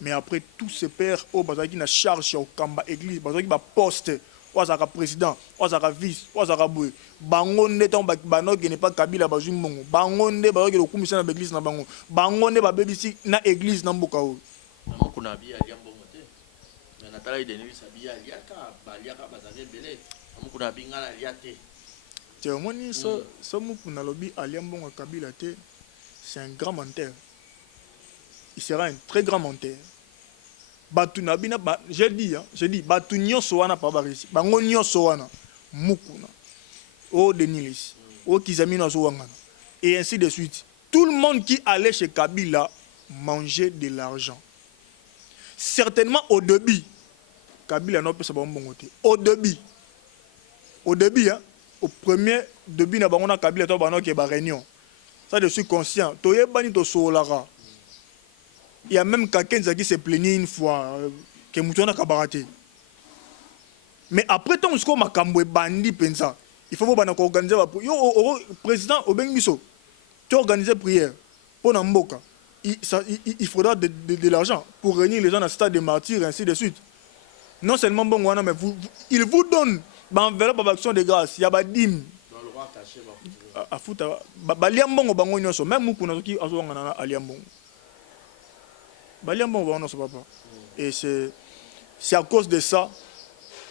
Mais après tous ces pères o bazaki na charge au Kamba église, bazaki ba poste. Ouazaka président, ouazaka vice, ouazaka boué. Bangonde ton bano qui n'est pas Kabila bazum mongo. Bangonde ba ke commission na église na bango. Bangonde ba bebisi na église na mboka o. Kuna bi ali mbongo te. Mais natala ideni sabi ali aka baliaka bazave belé. Kuna bi ngala liate. Tu vois moni so mukuna lobi ali mbongo Kabila te. C'est un grand menteur. Il sera un très grand menteur. Batuna bina j'ai dit batunyo soana pa barisi bango nyoso wana mukuna o denilis o kizamina so wangana et ainsi de suite. Tout le monde qui allait chez Kabila mangeait de l'argent. Certainement au début Kabila n'a pas sa bonne côté. Au début hein, au premier début na bango na Kabila to bango ke ba réunion. Ça je suis conscient. Toye bani to solara. Il y a même quelqu'un qui s'est plaigné une fois que Moutouana Kabaraté. Mais après, tant que Makambo est bandit, il faut organiser la prière. Yo, président Obeng Miso, tu as organisé prière pour Namboka. Il faudra de l'argent pour réunir les gens dans le stade des martyrs et ainsi de suite. Non seulement bon, mais il vous donne enveloppe d'action de grâce. Il y a des dîmes. À foutre. Baliambongo bango nyoso. Même Moukuna qui a joué à Liambongo. Et c'est à cause de ça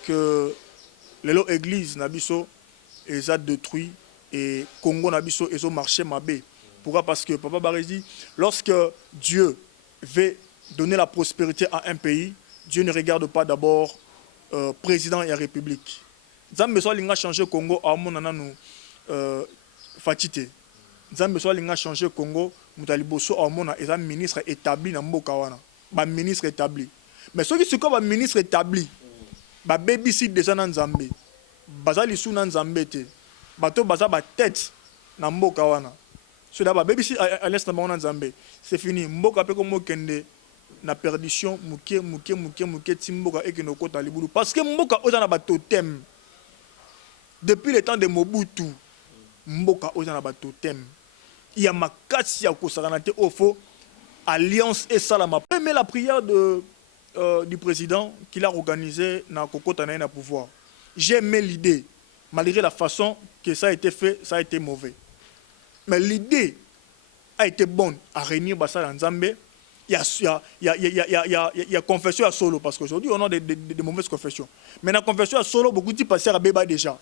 que l'église Nabiso a détruit et Congo Nabiso a marché mabé. Pourquoi? Parce que Papa Barézi, lorsque Dieu veut donner la prospérité à un pays, Dieu ne regarde pas d'abord président et la République. Zambé soit l'inga changé Congo à mon ananou fatité. Zambé soit l'inga changé Congo. Moutaliboso a un ministre établi dans Mboka wana. Ba ministre établi. Mais ceux qui sont comme un ministre établi, ba babysit déjà dans Zambé. Bazali sou dans Zambé te. Bato baza ba tête dans Mboka wana. Ceux là ba babysit à l'est dans Zambé. C'est fini. Mboka pe comme kende na perdition muke timboka et que no kota libulu parce que Mboka ozana ba totem. Depuis le temps de Mobutu, Mboka ozana ba totem. Il y a ma casse au faux alliance et salama. Mais la prière du président qu'il a organisée dans Kokotana na pouvoir. J'ai aimé l'idée, malgré la façon que ça a été fait, ça a été mauvais. Mais l'idée a été bonne à réunir Bassal en Zambé. Il y a confession à solo, parce qu'aujourd'hui on a des mauvaises confessions. Mais dans la confession à solo, beaucoup de passer à Béba déjà.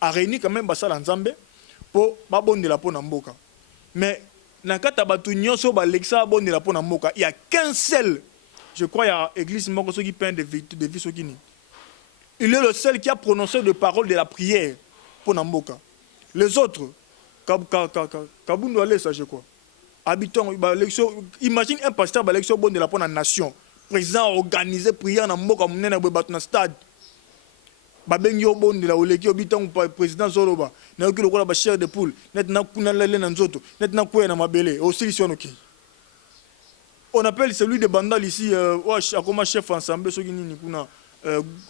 À réunir quand même Bassal en Zambé pour pas bonne de la peau Namboka. Mais il n'y a qu'un seul je crois qu'il y a l'église qui peint des vies. Il est le seul qui a prononcé des paroles de la prière pour Namboka. Les autres, Kabundu allait ça, je crois. Habitants, imagine un pasteur qui a l'élection bonne de la nation. Président organisé prière dans Namboka, dans le stade. Babengi bon de la oleki obitan président Zoloba na okilo kola ba chair de poule net na kuna lele na nzoto net na kuya na mabele aussi sionoki. On appelle celui de Bandal ici comme chef ensemble soki nini kuna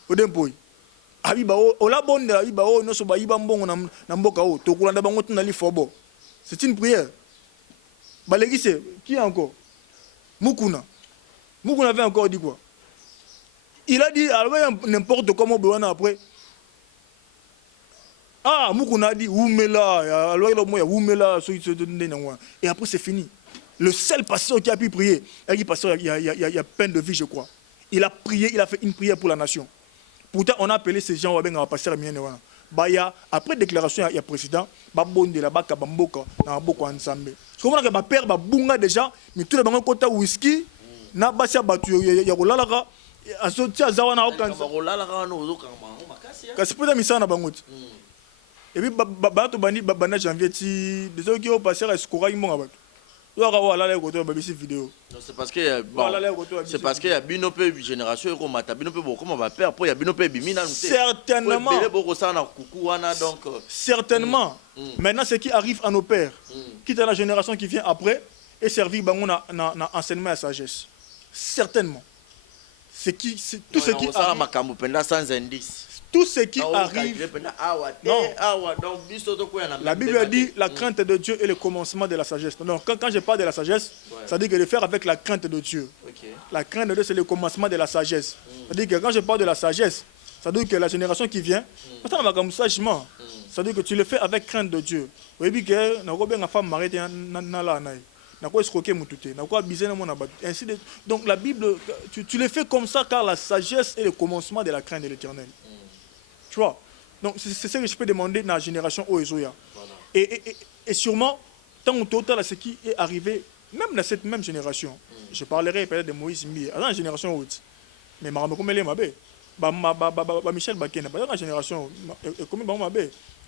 odempoi abiba o la bonde abiba o no so ba yiba mbongo na mboka o to kulanda bango tuna li fobo. C'est une prière. Balegi c'est qui encore Mukuna avait encore dit quoi? Il a dit, alors n'importe comment, après. Ah, Moukouna a dit, Oumela, alors il a Oumela, et après c'est fini. Le seul pasteur qui a pu prier, il y a peine de vie, je crois. Il a prié, il a fait une prière pour la nation. Pourtant, on a appelé ces gens, on a pasteur Miennewana. Après déclaration, il y a président, Babonde, la Baka Bamboka, dans Boko ensemble. Comment on a père, Babunga déjà, mais tout le monde a côté whisky, n'a pas ça battu, il y a Rolalaka. Asotia zawana okanza rolala kana ozokamba makasi kasi pota misana bangote et puis bato bani bana janvier ti des autres qui ont passé à escora imonga bato yaka wala la koto babisi vidéo c'est parce que bon c'est parce que ya bino pe génération ko mata bino pe boko ba père po ya bino pe bimina certainement bele boko sana kuku wana donc certainement maintenant ce qui arrive à nos pères quitte à la génération qui vient après et servir bango na enseignement à sagesse certainement. Tout ce qui arrive, tout ce qui arrive, non. La Bible a dit la crainte de Dieu est le commencement de la sagesse. Donc quand je parle de la sagesse, ça dit que de faire avec la crainte de Dieu. La crainte de Dieu c'est le commencement de la sagesse. Ça dit que quand je parle de la sagesse, ça dit que la génération qui vient, ça dit que tu le fais avec crainte de Dieu. Vous voyez que na femme mariée na la naï. Donc la Bible, tu le fais comme ça car la sagesse est le commencement de la crainte de l'Éternel. Tu vois? Donc c'est ce que je peux demander dans la génération Oezoya. Et sûrement, tant total à ce qui est arrivé, même dans cette même génération, je parlerai peut-être de Moïse Mie, dans la génération haute. Mais Michel Bakena, dans la génération,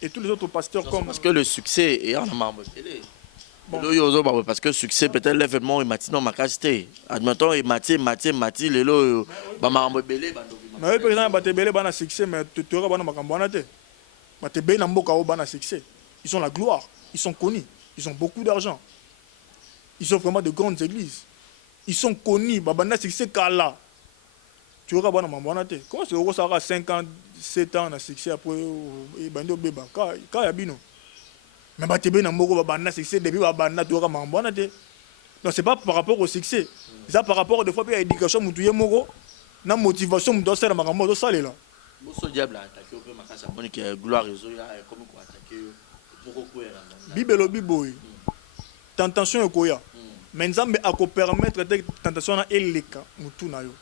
et tous les autres pasteurs comme... Parce que le succès est en marbre. Bon. Parce que succès peut-être l'événement est maintenant ma qualité. Admettons et Mati les lots maman belé mais par exemple ba belé bana succès mais tu auras bana makambana te. Ba belé na mboka o bana succès. Ils ont la gloire, ils sont connus, ils ont beaucoup d'argent. Ils ont vraiment de grandes églises. Ils sont connus, ba bana succès kala. Tu auras bana makambana te. Comment c'est que ça aura 5 ans, 7 ans na succès après et bando beba ka ya bino. Mais Batébé n'a pas succès depuis Babana Toura Mambonate. Donc c'est pas par rapport au succès. C'est par rapport des fois à l'éducation Moutouye Moro, na motivation Moutou Sala Magambo de Salé là. Bosso diable a attaqué au Makasa Monique gloire et Zoya comme quoi attaquer beaucoup Bibelo Biboy. Tentation et Koya. Mais Nzambe a ko permettre de tentation na eleka Moutou na yo.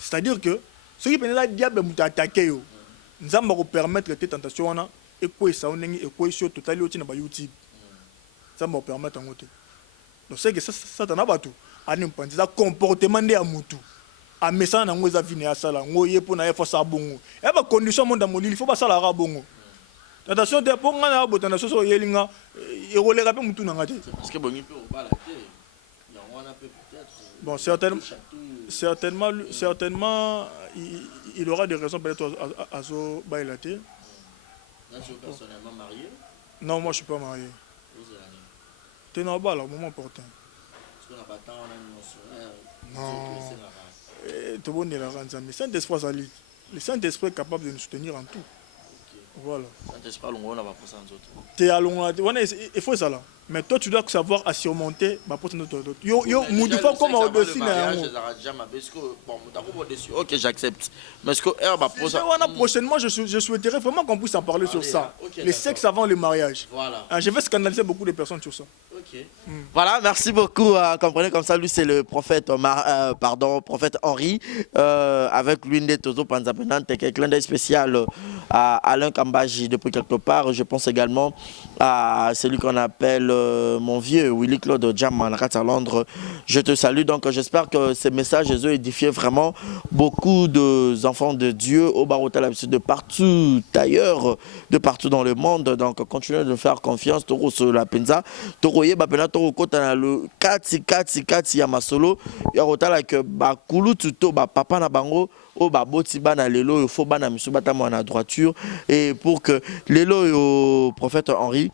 C'est-à-dire que ceux qui peuvent diable Moutou attaquer yo. Nzambe a ko permettre de tentation na et quoi ça on est et quoi sur total YouTube ça me permet en côté donc c'est que ça t'en a pas tout à n'importe ça comportement de amutu à message na ngoza vini à sala ngoye pour na effa ça bongo et ba condition monde mon il faut pas ça la bongo attention de pour ngana ba tana so yelinga et rolera pe mutu na ngate parce que bongi pe au bala te ya on a peut-être bon certainement il aura des raisons peut-être à zo bailater. Vous êtes personnellement marié? Non, moi je suis pas marié. Vous êtes marié? Tu es normal, au moment opportun. Est-ce qu'on n'a pas tant non. Tout le monde est là, le Saint-Esprit, ça lit. Le Saint-Esprit est capable de nous soutenir en tout. Voilà. Saint-Esprit, on va pour ça en autres. Tu es à long, il faut ça là. Mais toi, tu dois savoir à surmonter ma porte de l'autre. Yo, Moudoufa, comme au-dessus, ok, j'accepte. Mais est-ce que prochainement, je souhaiterais vraiment qu'on puisse en parler sur ça. Les sexes avant le mariage. Voilà. Je vais scandaliser beaucoup de personnes sur ça. Ok. Voilà, merci beaucoup. Comprenez comme ça, lui, c'est le prophète, prophète Henri, avec l'une des Tozo Panzapenante, qui est clin d'œil spécial à Alain Kambaji depuis quelque part. Je pense également à celui qu'on appelle mon vieux Willy Claude Jaman à Londres. Je te salue. Donc, j'espère que ces messages ont édifié vraiment beaucoup d'enfants de Dieu au Barotel de partout ailleurs, de partout dans le monde. Donc, continuez de faire confiance. Toro sur la Penza. Toro ye bapena toro kota le kati ya masolo. Ya rotala que bakulu tuto ba papa na bango. O ba boti bana lelo il faut bana misu bata mo na droiture et pour que lelo au prophète Henri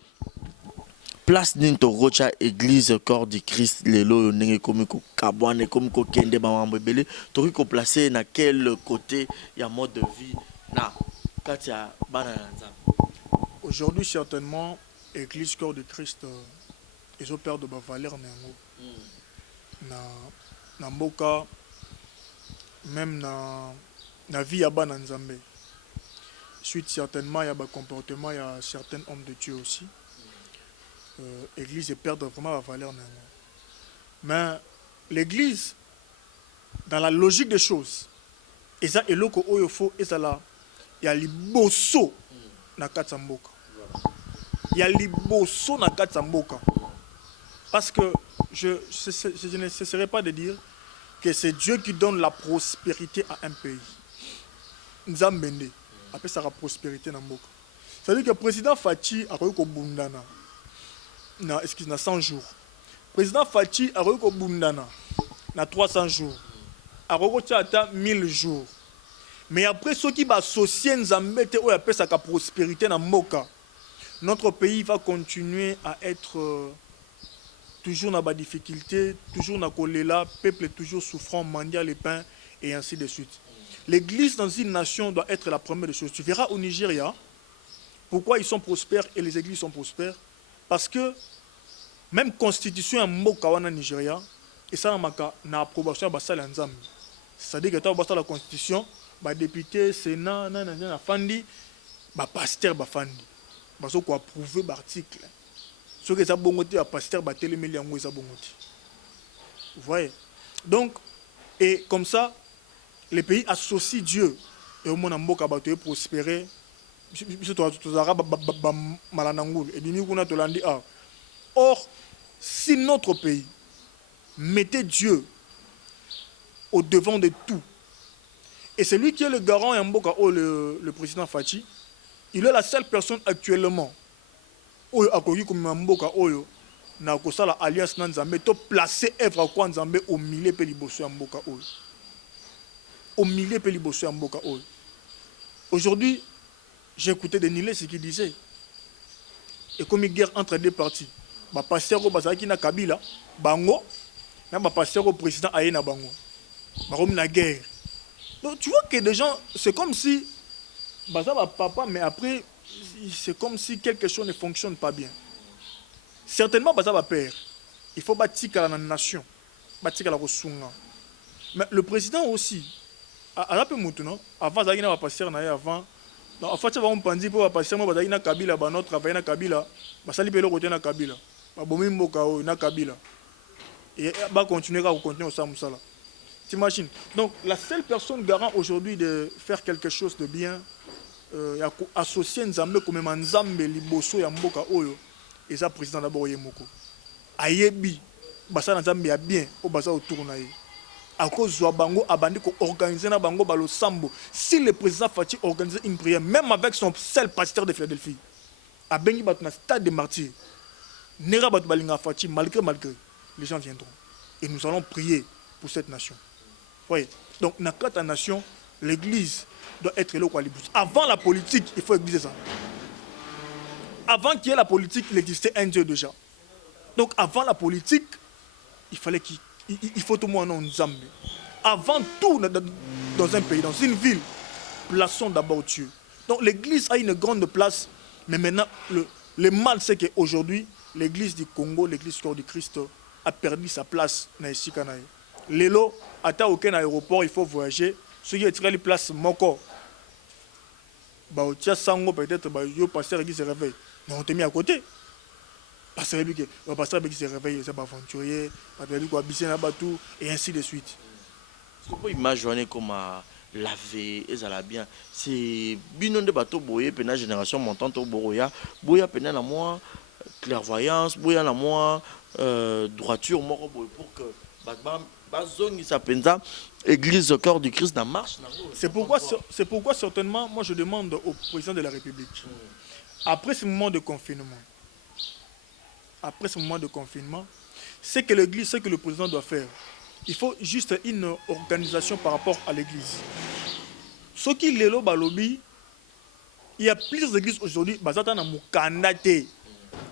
place ninto rocha église corps du Christ lelo nenge komiko kabwane komiko kende ba mambo belé to ko placer na quel côté ya mode de vie na katia bana nzambe. Aujourd'hui certainement église corps du Christ ils ont peur de ba valeur nango na mboka même na vie ya bana nzambe suite certainement il y a un comportement il y a certains hommes de Dieu aussi l'église perd vraiment la valeur mais l'église dans la logique des choses et ça est loko oyo fo et ça là il y a liboso na katsamboka il y a liboso na katsamboka parce que je ne cesserai pas de dire que c'est Dieu qui donne la prospérité à un pays. Nzambende, après ça la prospérité dans Mboka. C'est-à-dire que le président Fachi a eu Bundana, na 100 jours. Le président Fachi a eu Bundana, na 300 jours. A eu 1000 jours. Mais après, ceux qui associent Nzambete, ou après ça la prospérité dans Mboka, notre pays va continuer à être toujours dans la difficulté, toujours dans le peuple toujours souffrant, mendiant les pains et ainsi de suite. L'église dans une nation doit être la première des choses. Tu verras au Nigeria, pourquoi ils sont prospères et les églises sont prospères. Parce que même constitution en Mokawana Nigeria, et ça n'a approbation à Basal Nzambi. C'est-à-dire que tu as la constitution, les députés, Sénat, Fandi, les pasteurs, Fandi. Parce qu'on a approuvé l'article. Ce que ça bongoté à pasteur batele meliango ça bongoté. Vous voyez. Donc et comme ça les pays associent Dieu et au monde mboka bato prospérer. Biso to zara malanangul et bimi kuna to landi a. Or si notre pays mettait Dieu au devant de tout et c'est lui qui est le garant en mboka le président Fachi, il est la seule personne actuellement oyo akoki komema mboka oyo na kosala alliance na Nzambe to placer œuvre kwa Nzambe au milieu pe liboso ya mboka oyo au milieu pe liboso ya mboka oyo. Aujourd'hui j'ai écouté Denilé ce qu'il disait et comme une guerre entre deux parties ba pasteur o bazaki na Kabila bango na ba pasteur au président aye na bango ba rom na guerre. Donc tu vois que des gens c'est comme si baza ba papa mais après c'est comme si quelque chose ne fonctionne pas bien. Certainement, ça va perdre. Il faut bâtir la nation, bâtir la ressource. Mais le président aussi, avant d'aller à passer avant, en fait, ça va on penser pour passer moi d'aller na Kabila, notre travail na Kabila, ça lui peut le côté na Kabila, bomi mboka na Kabila. Et va continuer à continuer au Samusala. T'imagines? Donc la seule personne garant aujourd'hui de faire quelque chose de bien. Associé Nzambe comme Nzambe liboso ya mboka oyo et ça président d'abord yemoko ayebi basa Nzambe ya bien o basa autour na ye akozwa bango abandi ko organiser na bango balo sambo. Si le président Fachi organiser une prière même avec son seul pasteur de Philadelphie abengi bat na stade de martyrs nera bat balinga Fachi malgré les gens viendront et nous allons prier pour cette nation. Voyez, donc na ta nation l'église doit être là. Avant la politique, il faut exiger ça. Avant qu'il y ait la politique, il existait un Dieu déjà. Donc avant la politique, il fallait il faut tout le monde en Nzambe. Avant tout, dans un pays, dans une ville, plaçons d'abord Dieu. Donc l'église a une grande place, mais maintenant, le mal c'est qu'aujourd'hui, l'église du Congo, l'église corps du Christ, a perdu sa place dans les Sikanaï. Lélo, à aucun aéroport, il faut voyager. Ceux qui ont les places moko, tu as sango peut-être, yo pasteur qui se réveille. Mais on te mis à côté. Pasteur qui se réveille, c'est pas aventurier, et ainsi de suite. Est-ce qu'on peut imaginer comment laver et ça la bien? C'est binon de bateau boye, pena génération montante au boroya, boya pena la moi, clairvoyance, boya na moi droiture moko boye pour que bazongi sa penza église au cœur du Christ dans marche. C'est pourquoi certainement moi je demande au président de la République, après ce moment de confinement, c'est que l'église, ce que le président doit faire, il faut juste une organisation par rapport à l'église. Ce qui est là, balobi, il y a plusieurs églises aujourd'hui, bazata na mukanda te.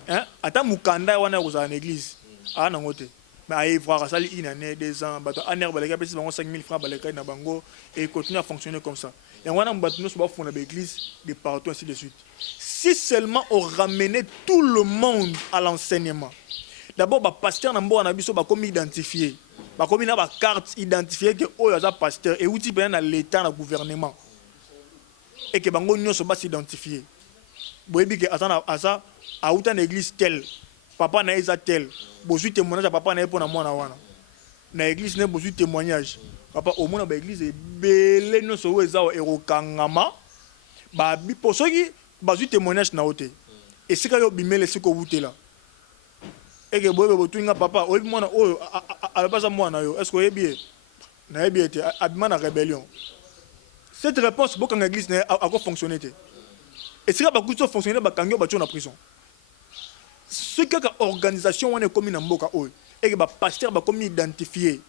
Hein? Ata mukanda wana kozala na église. Ah na ngote. Mais aïe voir ça une année, 2 ans, bato aner baleka pesi bango 5000 francs baleka na bango et continue à fonctionner comme ça. Et wana mbato no so ba fondre l'église de partout ainsi de suite. Si seulement on ramenait tout le monde à l'enseignement. D'abord ba pasteur na mbo na biso ba comme identifier. Ba comme na ba carte identifier que oyo za pasteur et outil ben na l'état na gouvernement. Et que bango nyonso ba s'identifier. Boyebi que atana asa a outa na église telle. Papa na eza tel, besoin témoignage à papa na pour na mwana wana. Na église na besoin témoignage. Papa au moins ba église e belé no so eza o erokangama. Ba bi pour ceux qui besoin témoignage na ote. Et c'est quand yo bimele siko wutela. Et que boye botunga papa o mwana o alabasa mwana yo. Est-ce que yebi na yebi ete abima na rébellion. Cette réponse beaucoup en église na a fonctionner té. Et c'est quand ba kuto fonctionner ba kangyo ba tio na prison. Ce que l'organisation est comme une mboka et que le pasteur va comme identifié.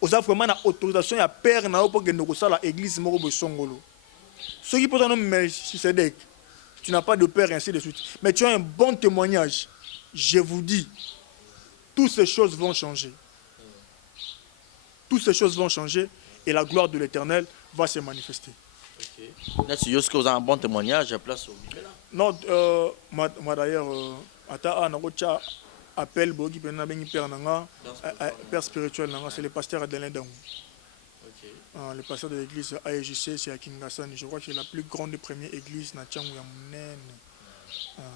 Aux vraiment na autorisation ya père na pour que nous la église moko bosongolo. Ce qui peut nous Melchisedec, tu n'as pas de père et ainsi de suite. Mais tu as un bon témoignage. Je vous dis, toutes ces choses vont changer. Toutes ces choses vont changer et la gloire de l'Éternel va se manifester. Là, si vous avez un bon témoignage, place au Bimela. Non, moi d'ailleurs. Ata na gocha appel bogi pena bengi père nanga père spirituel nanga c'est le pasteur Adelin Dangou. Le pasteur de l'église AEJC c'est à Kingasani, je crois que c'est la plus grande première église na Tchangou ya Munene.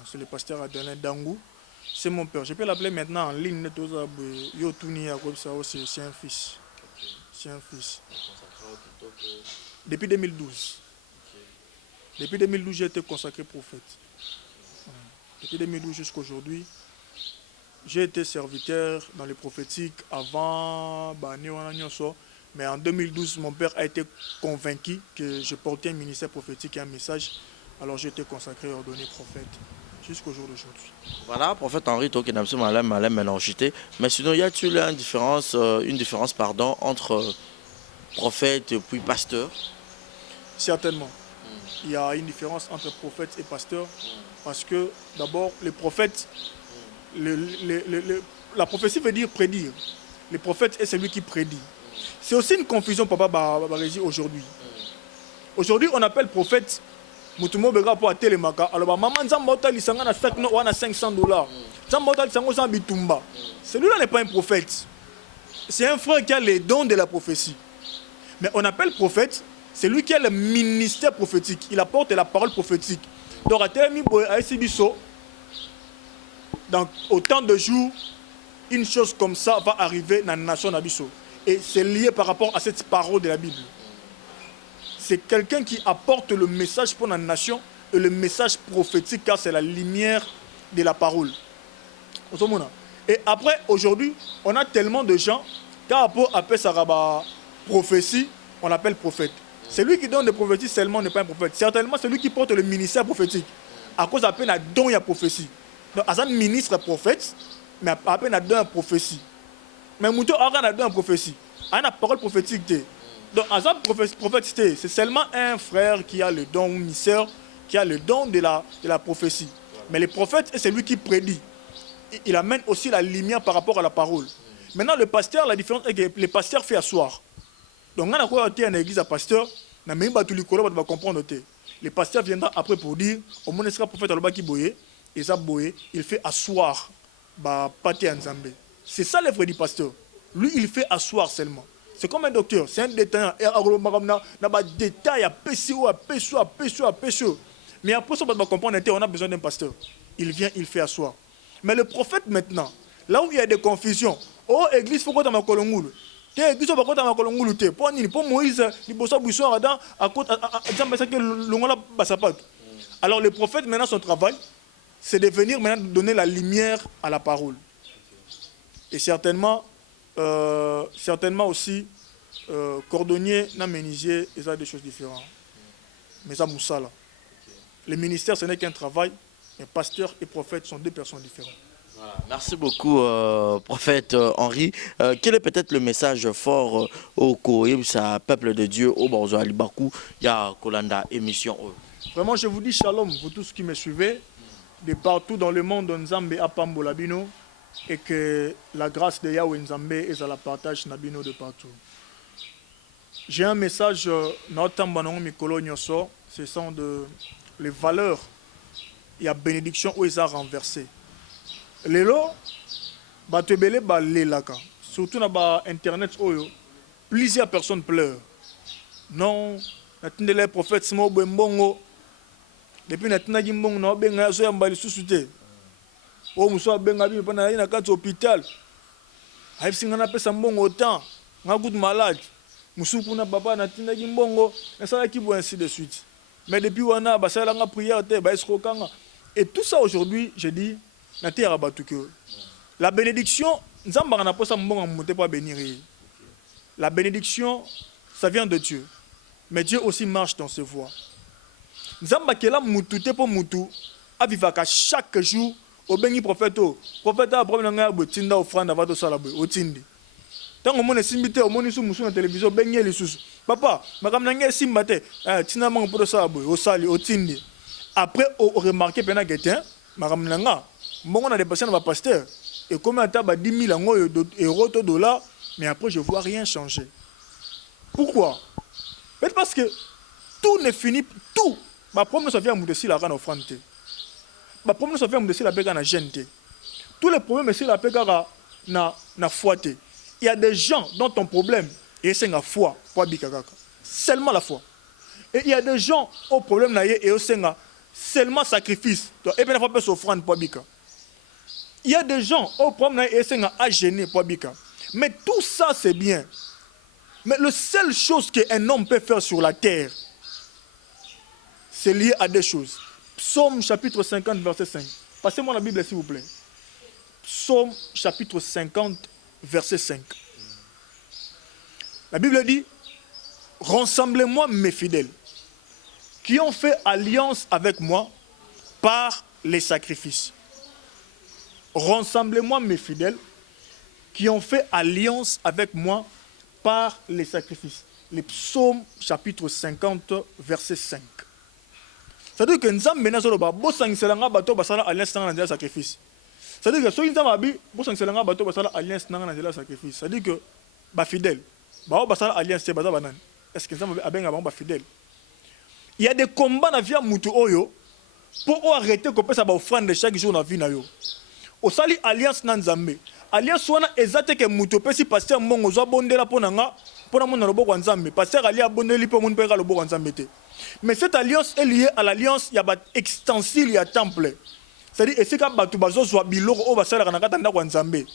C'est le pasteur Adelin Dangou. C'est mon père. Je peux l'appeler maintenant en ligne yo tuni ya ça c'est un fils. C'est un fils. Depuis 2012. Depuis 2012 j'ai été consacré prophète. Depuis 2012 jusqu'à aujourd'hui, j'ai été serviteur dans les prophétiques avant, mais en 2012, mon père a été convaincu que je portais un ministère prophétique et un message. Alors j'ai été consacré et ordonné prophète jusqu'au jour d'aujourd'hui. Voilà, prophète Henri Tokenamse Malem Mélangeté. Mais sinon, y a-t-il une différence entre prophète et puis pasteur? Certainement. Il y a une différence entre prophète et pasteur. Parce que d'abord, les prophètes, la prophétie veut dire prédire. Le prophète est celui qui prédit. C'est aussi une confusion, papa Barézi, aujourd'hui. Aujourd'hui, on appelle prophète, Moutumo Bega pour Télémaka. Alors, maman, Zambota, il s'en a 500 $. Zambota, il s'en a Bitumba. Celui-là n'est pas un prophète. C'est un frère qui a les dons de la prophétie. Mais on appelle prophète, c'est lui qui a le ministère prophétique. Il apporte la parole prophétique. Donc, dans autant de jours, une chose comme ça va arriver dans la nation d'Abisso. Et c'est lié par rapport à cette parole de la Bible. C'est quelqu'un qui apporte le message pour la nation et le message prophétique, car c'est la lumière de la parole. Et après, aujourd'hui, on a tellement de gens, car pour appeler ça prophétie, on l'appelle prophète. Celui qui donne des prophéties seulement n'est pas un prophète. Certainement, celui qui porte le ministère prophétique. À cause à peine à don, il y a prophétie. Donc, à un ministre prophète, mais à peine à don, il y a prophétie. Mais Mouto a don, prophétie. À une parole prophétique. Donc, à un prophète, c'est seulement un frère qui a le don, une sœur qui a le don de la prophétie. Mais le prophète est celui qui prédit. Il amène aussi la lumière par rapport à la parole. Maintenant, le pasteur, la différence est que le pasteur fait asseoir. Donc, on a quoi en église à pasteur, on va comprendre. Le pasteur viendra après pour dire, au moins, sera prophète à qui boye, et ça boye, il fait asseoir, pâté en Zambé. C'est ça l'œuvre du pasteur. Lui, il fait asseoir seulement. C'est comme un docteur, c'est un détaillant. Et on a des détails à PCO, à PCO, à PCO, à PCO. Mais après ça, on va comprendre, on a besoin d'un pasteur. Il vient, il fait asseoir. Mais le prophète maintenant, là où il y a des confusions, oh, église, il faut qu'on t'en colongoule. Alors le prophète maintenant son travail c'est de venir maintenant donner la lumière à la parole. Et certainement aussi, cordonnier, menuisier, et ça des choses différentes. Mais ça, Moussala. Le ministère, ce n'est qu'un travail, mais pasteur et prophète sont deux personnes différentes. Voilà. Merci beaucoup, prophète Henri. Quel est peut-être le message fort au Koïbsa, peuple de Dieu, au Borzo Alibakou, ya Kolanda émission? Vraiment, je vous dis shalom, vous tous qui me suivez, de partout dans le monde, Nzambe Apambo Labino, et que la grâce de Yahweh Nzambe est à la partage Nabino de partout. J'ai un message, ce sont les valeurs et la bénédiction où ils ont renversé. Lelo, batebele ba lelaka. Surtout dans internet, plusieurs personnes pleurent. Non, les prophètes sont mbongo. Depuis maintenant, ils sont en benga so yambali susute. O muso benga bi pana na kati hôpital. Haïf singana pesa mbongo autant. Nga good malade. Musu kuna baba na tinda mbongo, na sala ki bo ainsi de suite. Mais depuis wana ba sala nga prière te ba eskrokanga. Et tout ça aujourd'hui, je dis la bénédiction, la bénédiction, ça vient de Dieu. Mais Dieu aussi marche dans ses voies. Nzamba kela mutu te po mutu avivaka chaque jour au bengi prophète a problème nga botinda offrande avant de sala boy otindi. Tango mona simbite o moni su musu na télévision bengi lisusu. Papa, makam nga simba te, tina mango pour sala boy osali otindi. Après o remarquer pena getin, makam nga bon, on a dépassé dans pasteur. Et comme on a 10 000 euros, $, mais après, je ne vois rien changer. Pourquoi? Peut-être parce que tout n'est fini, tout. Ma problème, ça vient à Moudessi la rana offrande. Ma problème, ça vient à Moudessi la péga na gente. Tous les problèmes, c'est la péga na foi. Il y a des gens dont ton problème, et c'est la foi, seulement la foi. Et il y a des gens au problème, et c'est seulement sacrifice. Et bien, il faut pas offrande pour Bika. Il y a des gens au problème à gêner pour Bika. Mais tout ça, c'est bien. Mais la seule chose qu'un homme peut faire sur la terre, c'est lié à des choses. Psaume chapitre 50, verset 5. Passez-moi la Bible, s'il vous plaît. Psaume chapitre 50, verset 5. La Bible dit, « Rassemblez-moi mes fidèles, qui ont fait alliance avec moi par les sacrifices. » Rassemblez-moi mes fidèles qui ont fait alliance avec moi par les sacrifices. Le psaume chapitre 50, verset 5. C'est-à-dire que nous avons alliance avec les sacrifices. C'est-à-dire que ceux qui ont alliance avec les sacrifices. C'est-à-dire que les fidèles, est-ce que nous avons fidèles? Il y a des combats dans la vie de Moutou Oyo pour arrêter qu'on peut s'offrir chaque jour dans la vie. Au sali alliance Nanzambe. Alliance wana ezate ke muto pesi pasteur mongo zo bondela ponanga pona mona loboko nzambe. Pasteur ali abondeli po mon peka loboko nzambe te. Mais cette alliance est liée à l'alliance ya ba extensile ya temple. C'est-à-dire esika batu bazo zo biloko o basala kana kata ndako nzambe.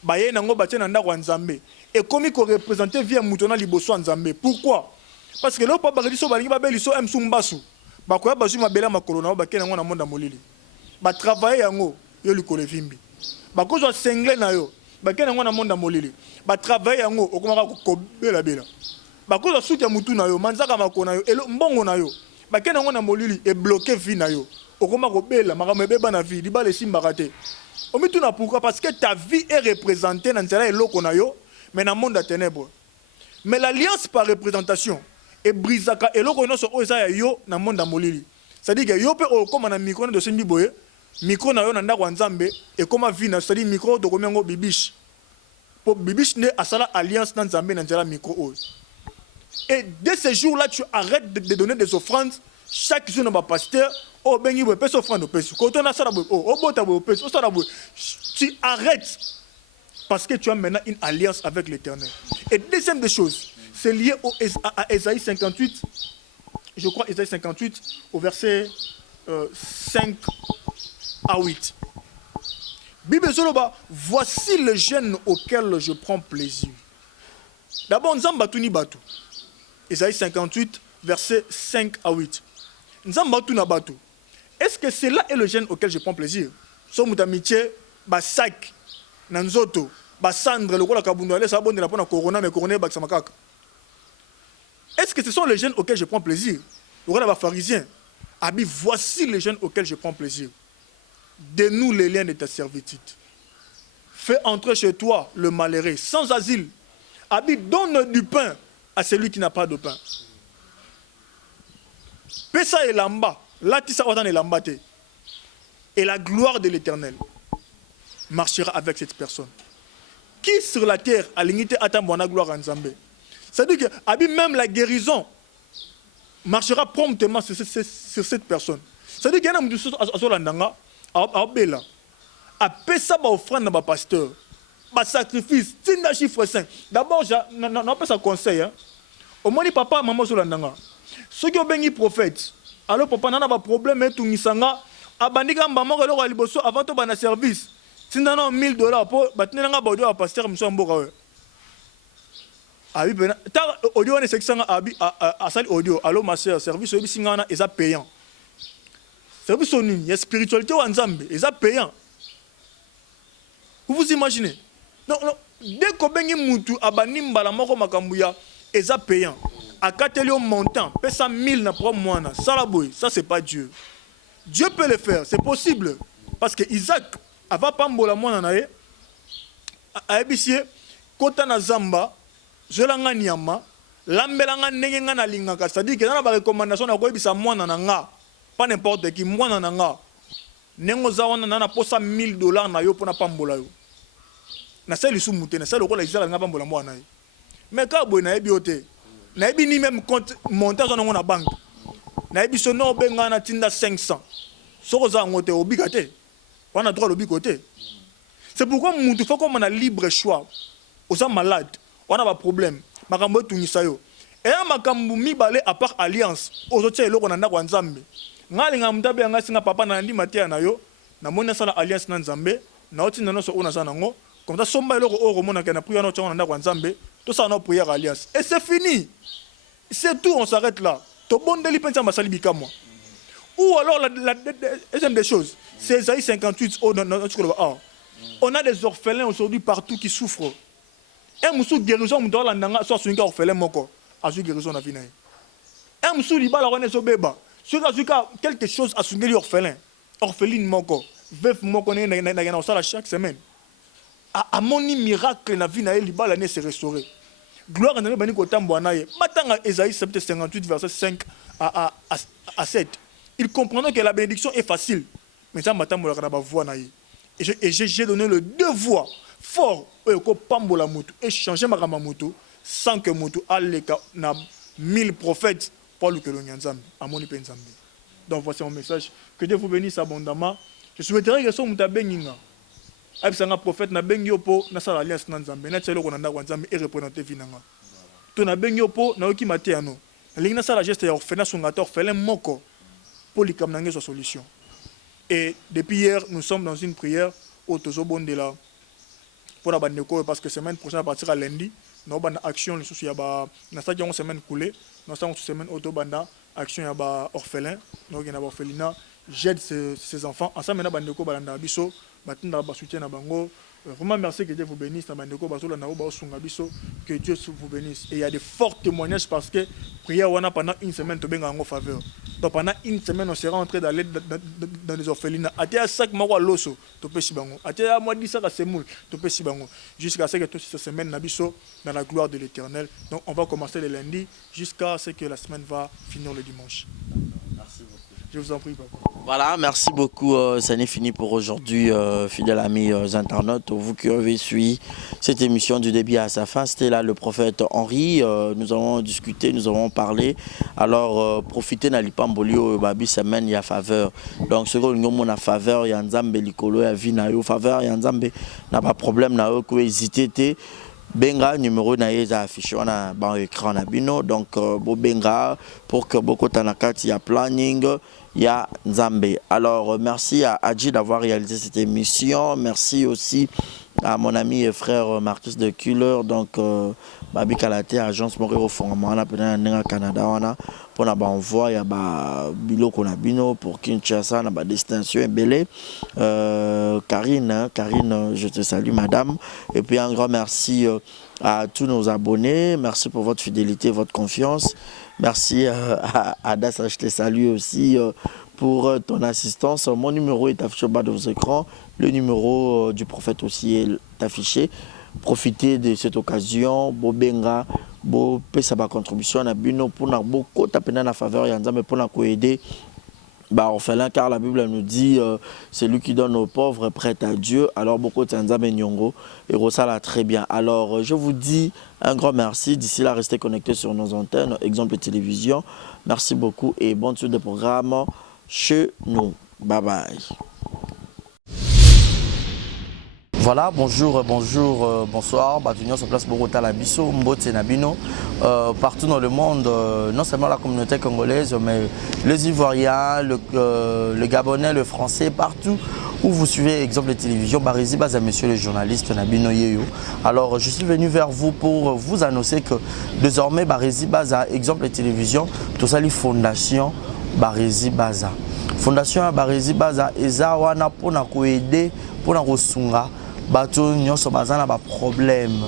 Baye nango batie na ndako nzambe. Et comme il représenter via muto na liboso nzambe. Pourquoi? Parce que là pas ba liso balingi ba beliso emsumbasu. Ba ko ya bazu mabela makolo na ba kena ngona monda molili. Ba travailler yango yo likole vimbi bakozo sengle na yo bakena ngona monda molili ba travailler yango okomaka ko bela bela bakozo suti ya mutu na yo manzaka makona yo elo mbongo na yo bakena ngona molili e bloquer vie na yo okomaka ko bela makamo ebeba na vie libala esimbaka te omitu na pourquoi parce que ta vie est représentée dans nzela eloko na yo mais na monde à ténèbres. Mais l'alliance par représentation et brisaka eloko no so oza ya yo na monde à molili. C'est-à-dire que yo pe okoma na micro de sembi boye micro na yo na ndako nzambe et comme vie na c'est-à-dire micro de komengo bibiche pour bibiche ne asala alliance dans nzambe na nzela micro. Et dès ce jour-là tu arrêtes de donner des offrandes chaque jour na pasteur oh bengi bo pesa offrande pesa ko to na sala bo oh bota bo pesa sala bo tu arrêtes parce que tu as maintenant une alliance avec l'Éternel. Et deuxième des choses, c'est lié à Ésaïe 58, je crois Ésaïe 58 au verset 5 à 8. Bible Zoloba, voici le jeûne auquel je prends plaisir. D'abord, Nzambatuni Batu. Ésaïe 58, verset 5 à 8. Nzambatuna Batu. Est-ce que cela est le gène auquel je prends plaisir? So mutamitié, sac, nanzoto, sandre, le rôle kabundu, allez, ça va la pona corona, mais corona, baksamakaka. Est-ce que ce sont les gènes auxquels je prends plaisir? Le rôle pharisien. Abi, voici les gènes auxquels je prends plaisir. Dénoue les liens de ta servitude. Fais entrer chez toi le malheureux, sans asile. Abi, donne du pain à celui qui n'a pas de pain. Pesa et lamba, latissa otan et lambate. Et la gloire de l'Éternel marchera avec cette personne. Qui sur la terre a l'unité attend la gloire en Zambé? C'est-à-dire que abi, même la guérison marchera promptement sur cette personne. C'est-à-dire qu'il y a un monsieur à Solandanga, à Bela, à Pessa offrande à pasteur, à sacrifice, c'est un chiffre 5. D'abord, on pas ça conseil. Au moins, papa et maman Solandanga. Ceux qui ont béni prophète, alors papa n'a pas de problème, tout nisanga, abandika maman que leur aliboso avant tout ban service. Si nous avons $1000 pour bâtir un baudio à pasteur, monsieur Amboka. Abi pena ta audio ne seksanga abi a sali audio allo ma sœur service obi singana eza payant service oni ya spiritualité wa nzambe eza payant. Vous vous imaginez? Non dès ko bengi mutu abani mbala moko makambuya eza payant akateli au montant pesa 1000 na pro mois sala boy, ça c'est pas Dieu. Dieu peut le faire, c'est possible parce que Isaac ava pambola mwana na ye a ebisie kota na zamba Zolanga niama, lambelanga nengenga na lingaka, c'est-à-dire que dans la recommandation na koyebisa mwana na nga, pas n'importe qui, mwana na nga. Nengo zawana na posa $1000 na yo pona pambola yo. Na seli sumute, na seli kola izala nga pambola mwana yo. Mais ka boy na yebi ote. Na yebi ni même compte montant na ngona banque. Na yebi sono benga na tinda 500. Soko za ngote obikate. Wana droit l'obikote. C'est pourquoi mutu faut comme on a libre choix. Osa malade. On a pas de problème. Makambo tunisa yo. Et un makambo mibale à part alliance. Aujourd'hui eloko na ndako nzambe. Ngali ngamdabe nga singa papa na ndi matia na yo. Na mona sala alliance na nzambe. Na oti na noso ona sana ngo. Comme ça somba eloko o romona ke na prière na tonga na ndako nzambe. Tout ça na prière alliance. Et c'est fini. C'est tout, on s'arrête là. To bondeli pensa masali bikamo. Ou alors la deuxième des choses, c'est Esaïe 58 on a des orphelins aujourd'hui partout qui souffrent. Un moussou guérison moudola landanga soit swinga orphelin moko azu guérison na vie na ye. Un moussou libala wana so beba sur azuka quelque chose à swinga orphelin orpheline moko veuf moko na osala chaque semaine a moni miracle na vie na ye libala ne se restaurer. Gloire na bani ko tambo na ye matanga Esaïe 58 verset 5 à 7. Il comprend que la bénédiction est facile mais ça matambo la ba voix na ye et j'ai donné le devoir fort ko pambola mutu échanger makama mutu sans que mutu aleka na 1000 prophètes pour le que nyanzambe amoni pe nzambe. Donc voici mon message, que Dieu vous bénisse abondamment. Je souhaiterais que so muta benginga abisanga prophète na bengi opo na sala alliance na nzambe na tselo ko na ndako nzambe et représenter vinanga to na bengi opo na oki matiano na linga sala geste ya orphelin songateur orphelin moko pour likam na ngeso solution. Et depuis hier nous sommes dans une prière au tozo bondela pour la bande parce que semaine prochaine à partir à lundi nous avons une action le souci yaba na ça une semaine coulée nous avons une semaine auto banda action yaba orphelin nous avons orphelinat j'aide ces enfants ensemble na bande ko balanda biso batinda ba soutien na bango. Vraiment merci, que Dieu vous bénisse na bande ko bazola na ba sunga biso, que Dieu vous bénisse. Et il y a de forts témoignages parce que prière wana pendant une semaine to benga en faveur. Donc pendant une semaine on sera entré d'aller dans les orphelinats. Atia 5 mois loso to pesi bango. Atia mois 10 à semoul to pesi bango. Jusqu'à ce que toute cette semaine na biso dans la gloire de l'Éternel. Donc on va commencer le lundi jusqu'à ce que la semaine va finir le dimanche. Merci beaucoup. Je vous en prie, papa. Voilà, merci beaucoup. Ça n'est fini pour aujourd'hui, fidèles amis internautes. Vous qui avez suivi cette émission du début à sa fin, c'était là le prophète Henri. Nous avons discuté, nous avons parlé. Alors, profitez na lipambolio babi semaine ya faveur. Donc, ce que nous avons faveur, ya nzambe likolo ya vie na yo faveur, ya nzambe n'a pas problème na yo ko hésiter. Benga numéro na yeza affiché on a ban écran na bino donc bo benga pour que beaucoup tanakati ya planning ya Nzambe. Alors merci à Adji d'avoir réalisé cette émission, merci aussi à mon ami et frère Marcus de Kuller donc babikala te agence moko ekofongama wana pena ndenge ya Canada wana mpona baenvoi ya babiloko na bino pour Kinshasa na badestination ebele. Karine, je te salue madame, et puis un grand merci à tous nos abonnés. Merci pour votre fidélité, votre confiance. Merci à Adas, je te salue aussi pour ton assistance. Mon numéro est affiché au bas de vos écrans. Le numéro du prophète aussi est affiché. Profitez de cette occasion. Bobenga, bo pesa ba contribution na bino pour na boko tapena na faveur ya nzambe pour na ko aider bah orphelin, car la Bible nous dit c'est lui qui donne aux pauvres prête à Dieu. Alors beaucoup de nzambe nyongo et Rosala très bien. Alors je vous dis un grand merci. D'ici là, restez connectés sur nos antennes, exemple télévision. Merci beaucoup et bonne suite de programme chez nous. Bye bye. Voilà, bonjour, bonsoir. Batunion sur place Bogota Labiso, Mbote Nabino. Partout dans le monde, non seulement la communauté congolaise, mais les Ivoiriens, le Gabonais, le Français, partout où vous suivez exemple de télévision, Barizi Baza, monsieur le journaliste Nabino Yeyo. Alors, je suis venu vers vous pour vous annoncer que désormais, Barizi Baza, exemple de télévision, tout ça, les fondations Barizi Baza. Fondation Barizi Baza, Eza wana pour nous aider, pour nous sunga. Bato nyonso bazana ba problème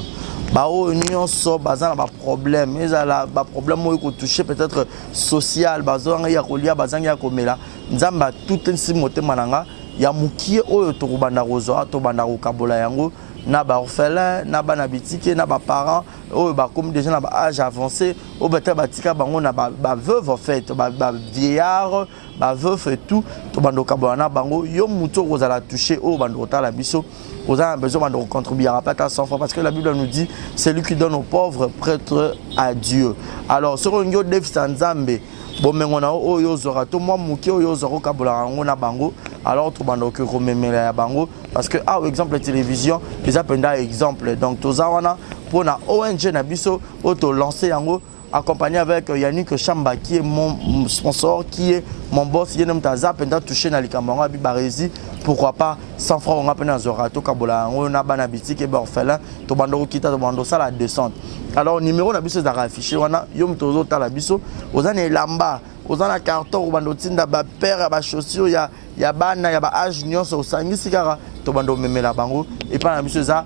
bao nyonso bazana ba problème ezala ba problème mo ko toucher peut-être social bazanga ya kolia bazanga ya komela nzamba tout nsi motema nanga ya mukie oyo to kubanda kozo to banda ko kabola yango na ba orphelin na ba na bitike na ba parents oyo ba comme déjà na ba âge avancé o beta batika bango na ba veuve en fait ba vieillard ba veuve et tout to banda kabola na bango yo muto kozala toucher o banda kotala biso. Vous avez besoin de contribuer à pas 100 fois parce que la Bible nous dit c'est lui qui donne aux pauvres prêtre à Dieu. Alors sur un défi Nzambe bon mais on a oyo zora to moi muki oyo zora kabula ngona bango alors tout bando que rememela ya bango parce que ah exemple télévision les appenda exemple donc toza wana pour na ONG na biso auto lancer yango accompagné avec Yannick Chamba qui est mon sponsor, qui est mon boss, Yenem Taza, pendant touché dans les camarades Barizi, pourquoi pas 100 francs on a peine à Zorato Kabola, on a banabiti qui est orphelin, to bando kita to bando ça la descente. Alors numéro na biso za affiché wana yom tozo ta la biso, ozana lamba, ozana carton bando tinda ba père ba chaussures ya bana ya ba âge nyonso osangisi kara to bando memela bango et pas na biso za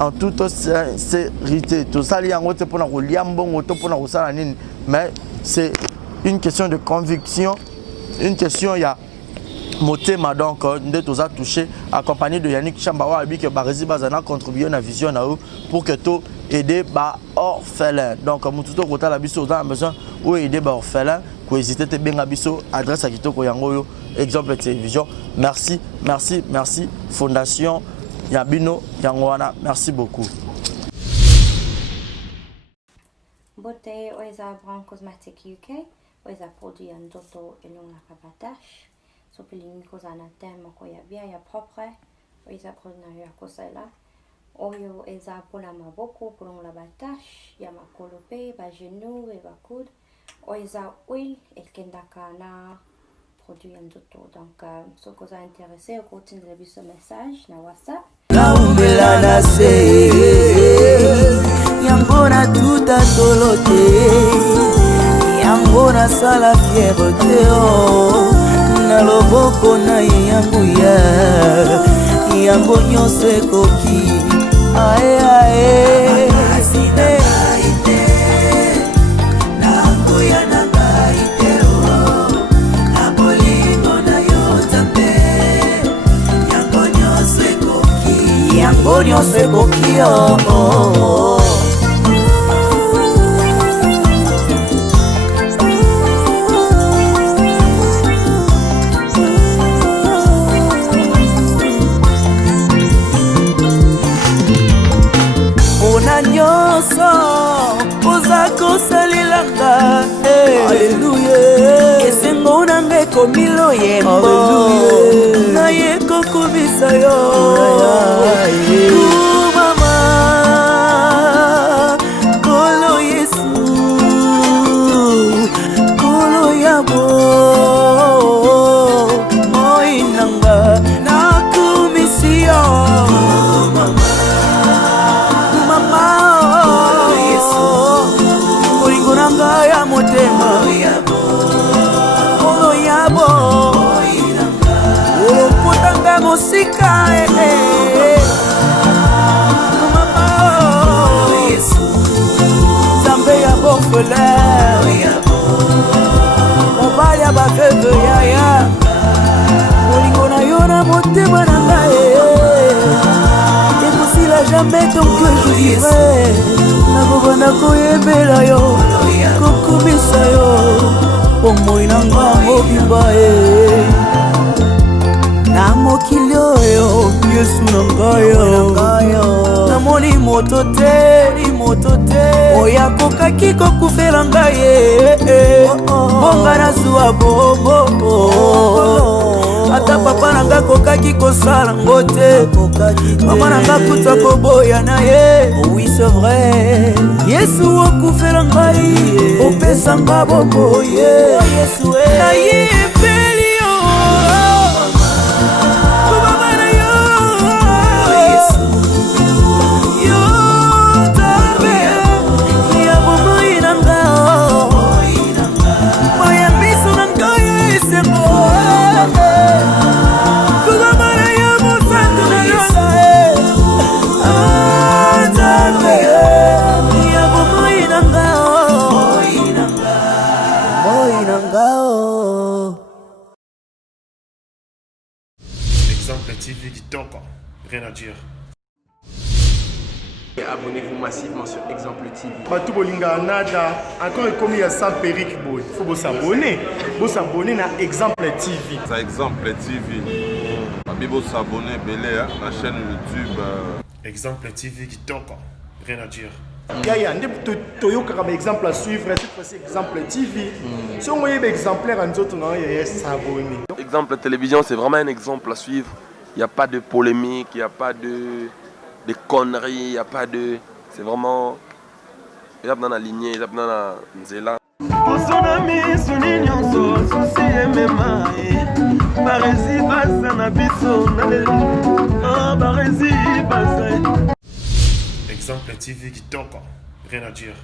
en toute sincérité. Tout ça, mais c'est une question de conviction, une question, il y a motema donc de tout ça touché, accompagné de Yannick Chambawa, que Barizi Bazana contribué à la vision pour que tout aider les orphelins. Donc, Moututo Kota la biso, on a besoin d'aider les orphelins, pour hésiter à bien biso, adresse à Kitoko Yangoyo, exemple de télévision. Merci, merci, merci, Fondation Yabino Yangwana, merci beaucoup. Beauté Oisa Brand Cosmetic UK, Oisa produit un doto et l'on a rabatache. Sopelini cosa na tema ko ya bia ya propre, Oisa produit ya kosela. Oyo eza pola maboko pour la batache, ya makolope, ba genou et ba coude. Oisa huile et kendaka na produit un doto. Donc, ce que vous a intéressé, au continue de ce message na WhatsApp. Naumela na se yangona tuta tolote yangona sala fierté o na loboko na yangu ya yango nyonso ekoki ae ae Yangonyo sekokio Ona nyoso oza kosalelanga Alleluia Esengo nange komilo yembo Naye kokubisa yo Kumama Kolo Yesu Kolo yabo Moinanga Nakumisio Mama Kolo Yesu nanga ya motema olo yabo olokutanga mosika mama Nzambe ya bofele mobali ya baveuve yaya molingo na yo na motema na ngai ekosila jamais donc que je vivrai nakobanda koyebela yo kokumisa yo bomoi na nga mobimba na mokili oyo yesu na ngai namoni moto te oyo akokaki kokufela ngai bonga nazwa bombo ata papa na nga kokaki kosala ngo te mama na nga kuta koboya na ye oui c'est vrai yesu okufela ngai opesa nga bombo nayebeli yo komama na yo yo Nzambe ya bomoi na nga moya miso na ngai esengo komama na yo mosantu na yo Nzambe ya bomoi na nga bomoi na nga Exemple TV Kitoko. Rien à dire. Et abonnez-vous massivement sur Exemple TV. Batou bolinga nada encore commis à 100 perruques boy. Faut s'abonner na Exemple TV. Ça Exemple TV. Bibo s'abonner belé la chaîne YouTube. Exemple TV Kitoko. Rien à dire. Yaya, toyokaka ba exemple à suivre cette fois-ci Exemple TV. Si on voyait exemplaire en autres non yaya s'abonner. Exemple télévision, c'est vraiment un exemple à suivre. Il n'y a pas de polémique, il n'y a pas de conneries, il n'y a pas de... C'est vraiment... Il y a dans la lignée, il y a dans la nzela. Exemple TV Kitoko. Rien à dire.